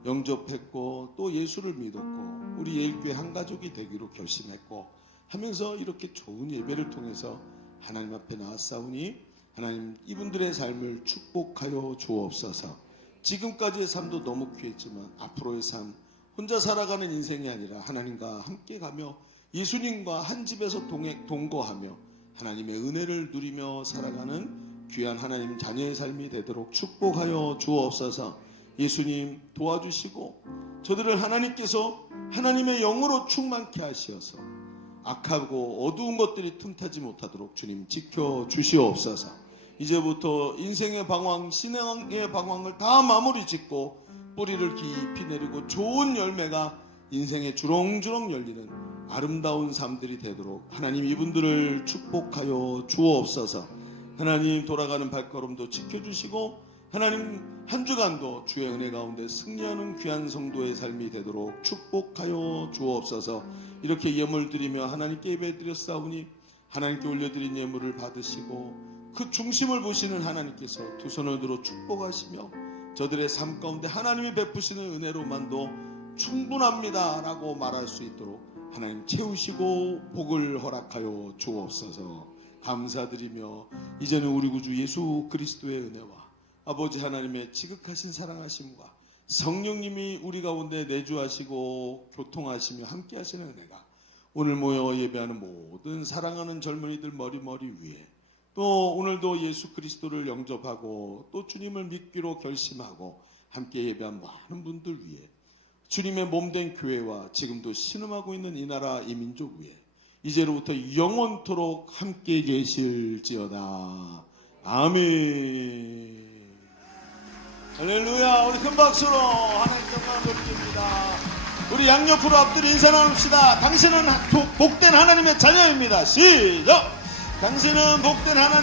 영접했고 또 예수를 믿었고 우리 예일교회 한 가족이 되기로 결심했고 하면서 이렇게 좋은 예배를 통해서 하나님 앞에 나왔사오니 하나님 이분들의 삶을 축복하여 주옵소서. 지금까지의 삶도 너무 귀했지만 앞으로의 삶, 혼자 살아가는 인생이 아니라 하나님과 함께 가며 예수님과 한 집에서 동거하며 하나님의 은혜를 누리며 살아가는 귀한 하나님 자녀의 삶이 되도록 축복하여 주옵소서. 예수님 도와주시고 저들을 하나님께서 하나님의 영으로 충만케 하시어서 악하고 어두운 것들이 틈타지 못하도록 주님 지켜주시옵소서. 이제부터 인생의 방황, 신앙의 방황을 다 마무리 짓고 뿌리를 깊이 내리고 좋은 열매가 인생에 주렁주렁 열리는 아름다운 삶들이 되도록 하나님 이분들을 축복하여 주옵소서. 하나님 돌아가는 발걸음도 지켜주시고 하나님 한 주간도 주의 은혜 가운데 승리하는 귀한 성도의 삶이 되도록 축복하여 주옵소서. 이렇게 예물 드리며 하나님께 예배 드렸사오니 하나님께 올려드린 예물을 받으시고 그 중심을 보시는 하나님께서 두 손을 들어 축복하시며 저들의 삶 가운데 하나님이 베푸시는 은혜로만도 충분합니다 라고 말할 수 있도록 하나님 채우시고 복을 허락하여 주옵소서. 감사드리며 이제는 우리 구주 예수 그리스도의 은혜와 아버지 하나님의 지극하신 사랑하심과 성령님이 우리 가운데 내주하시고 교통하시며 함께 하시는 은혜가 오늘 모여 예배하는 모든 사랑하는 젊은이들 머리 위에 또 오늘도 예수 그리스도를 영접하고 또 주님을 믿기로 결심하고 함께 예배한 많은 분들 위에 주님의 몸된 교회와 지금도 신음하고 있는 이 나라 이 민족 위에 이제로부터 영원토록 함께 계실지어다. 아멘. 할렐루야. 우리 큰 박수로 하나님 정말 돌립니다. 우리 양옆으로 앞뒤로 인사 나눕시다. 당신은 복된 하나님의 자녀입니다. 시작. 당신은 복된 하나님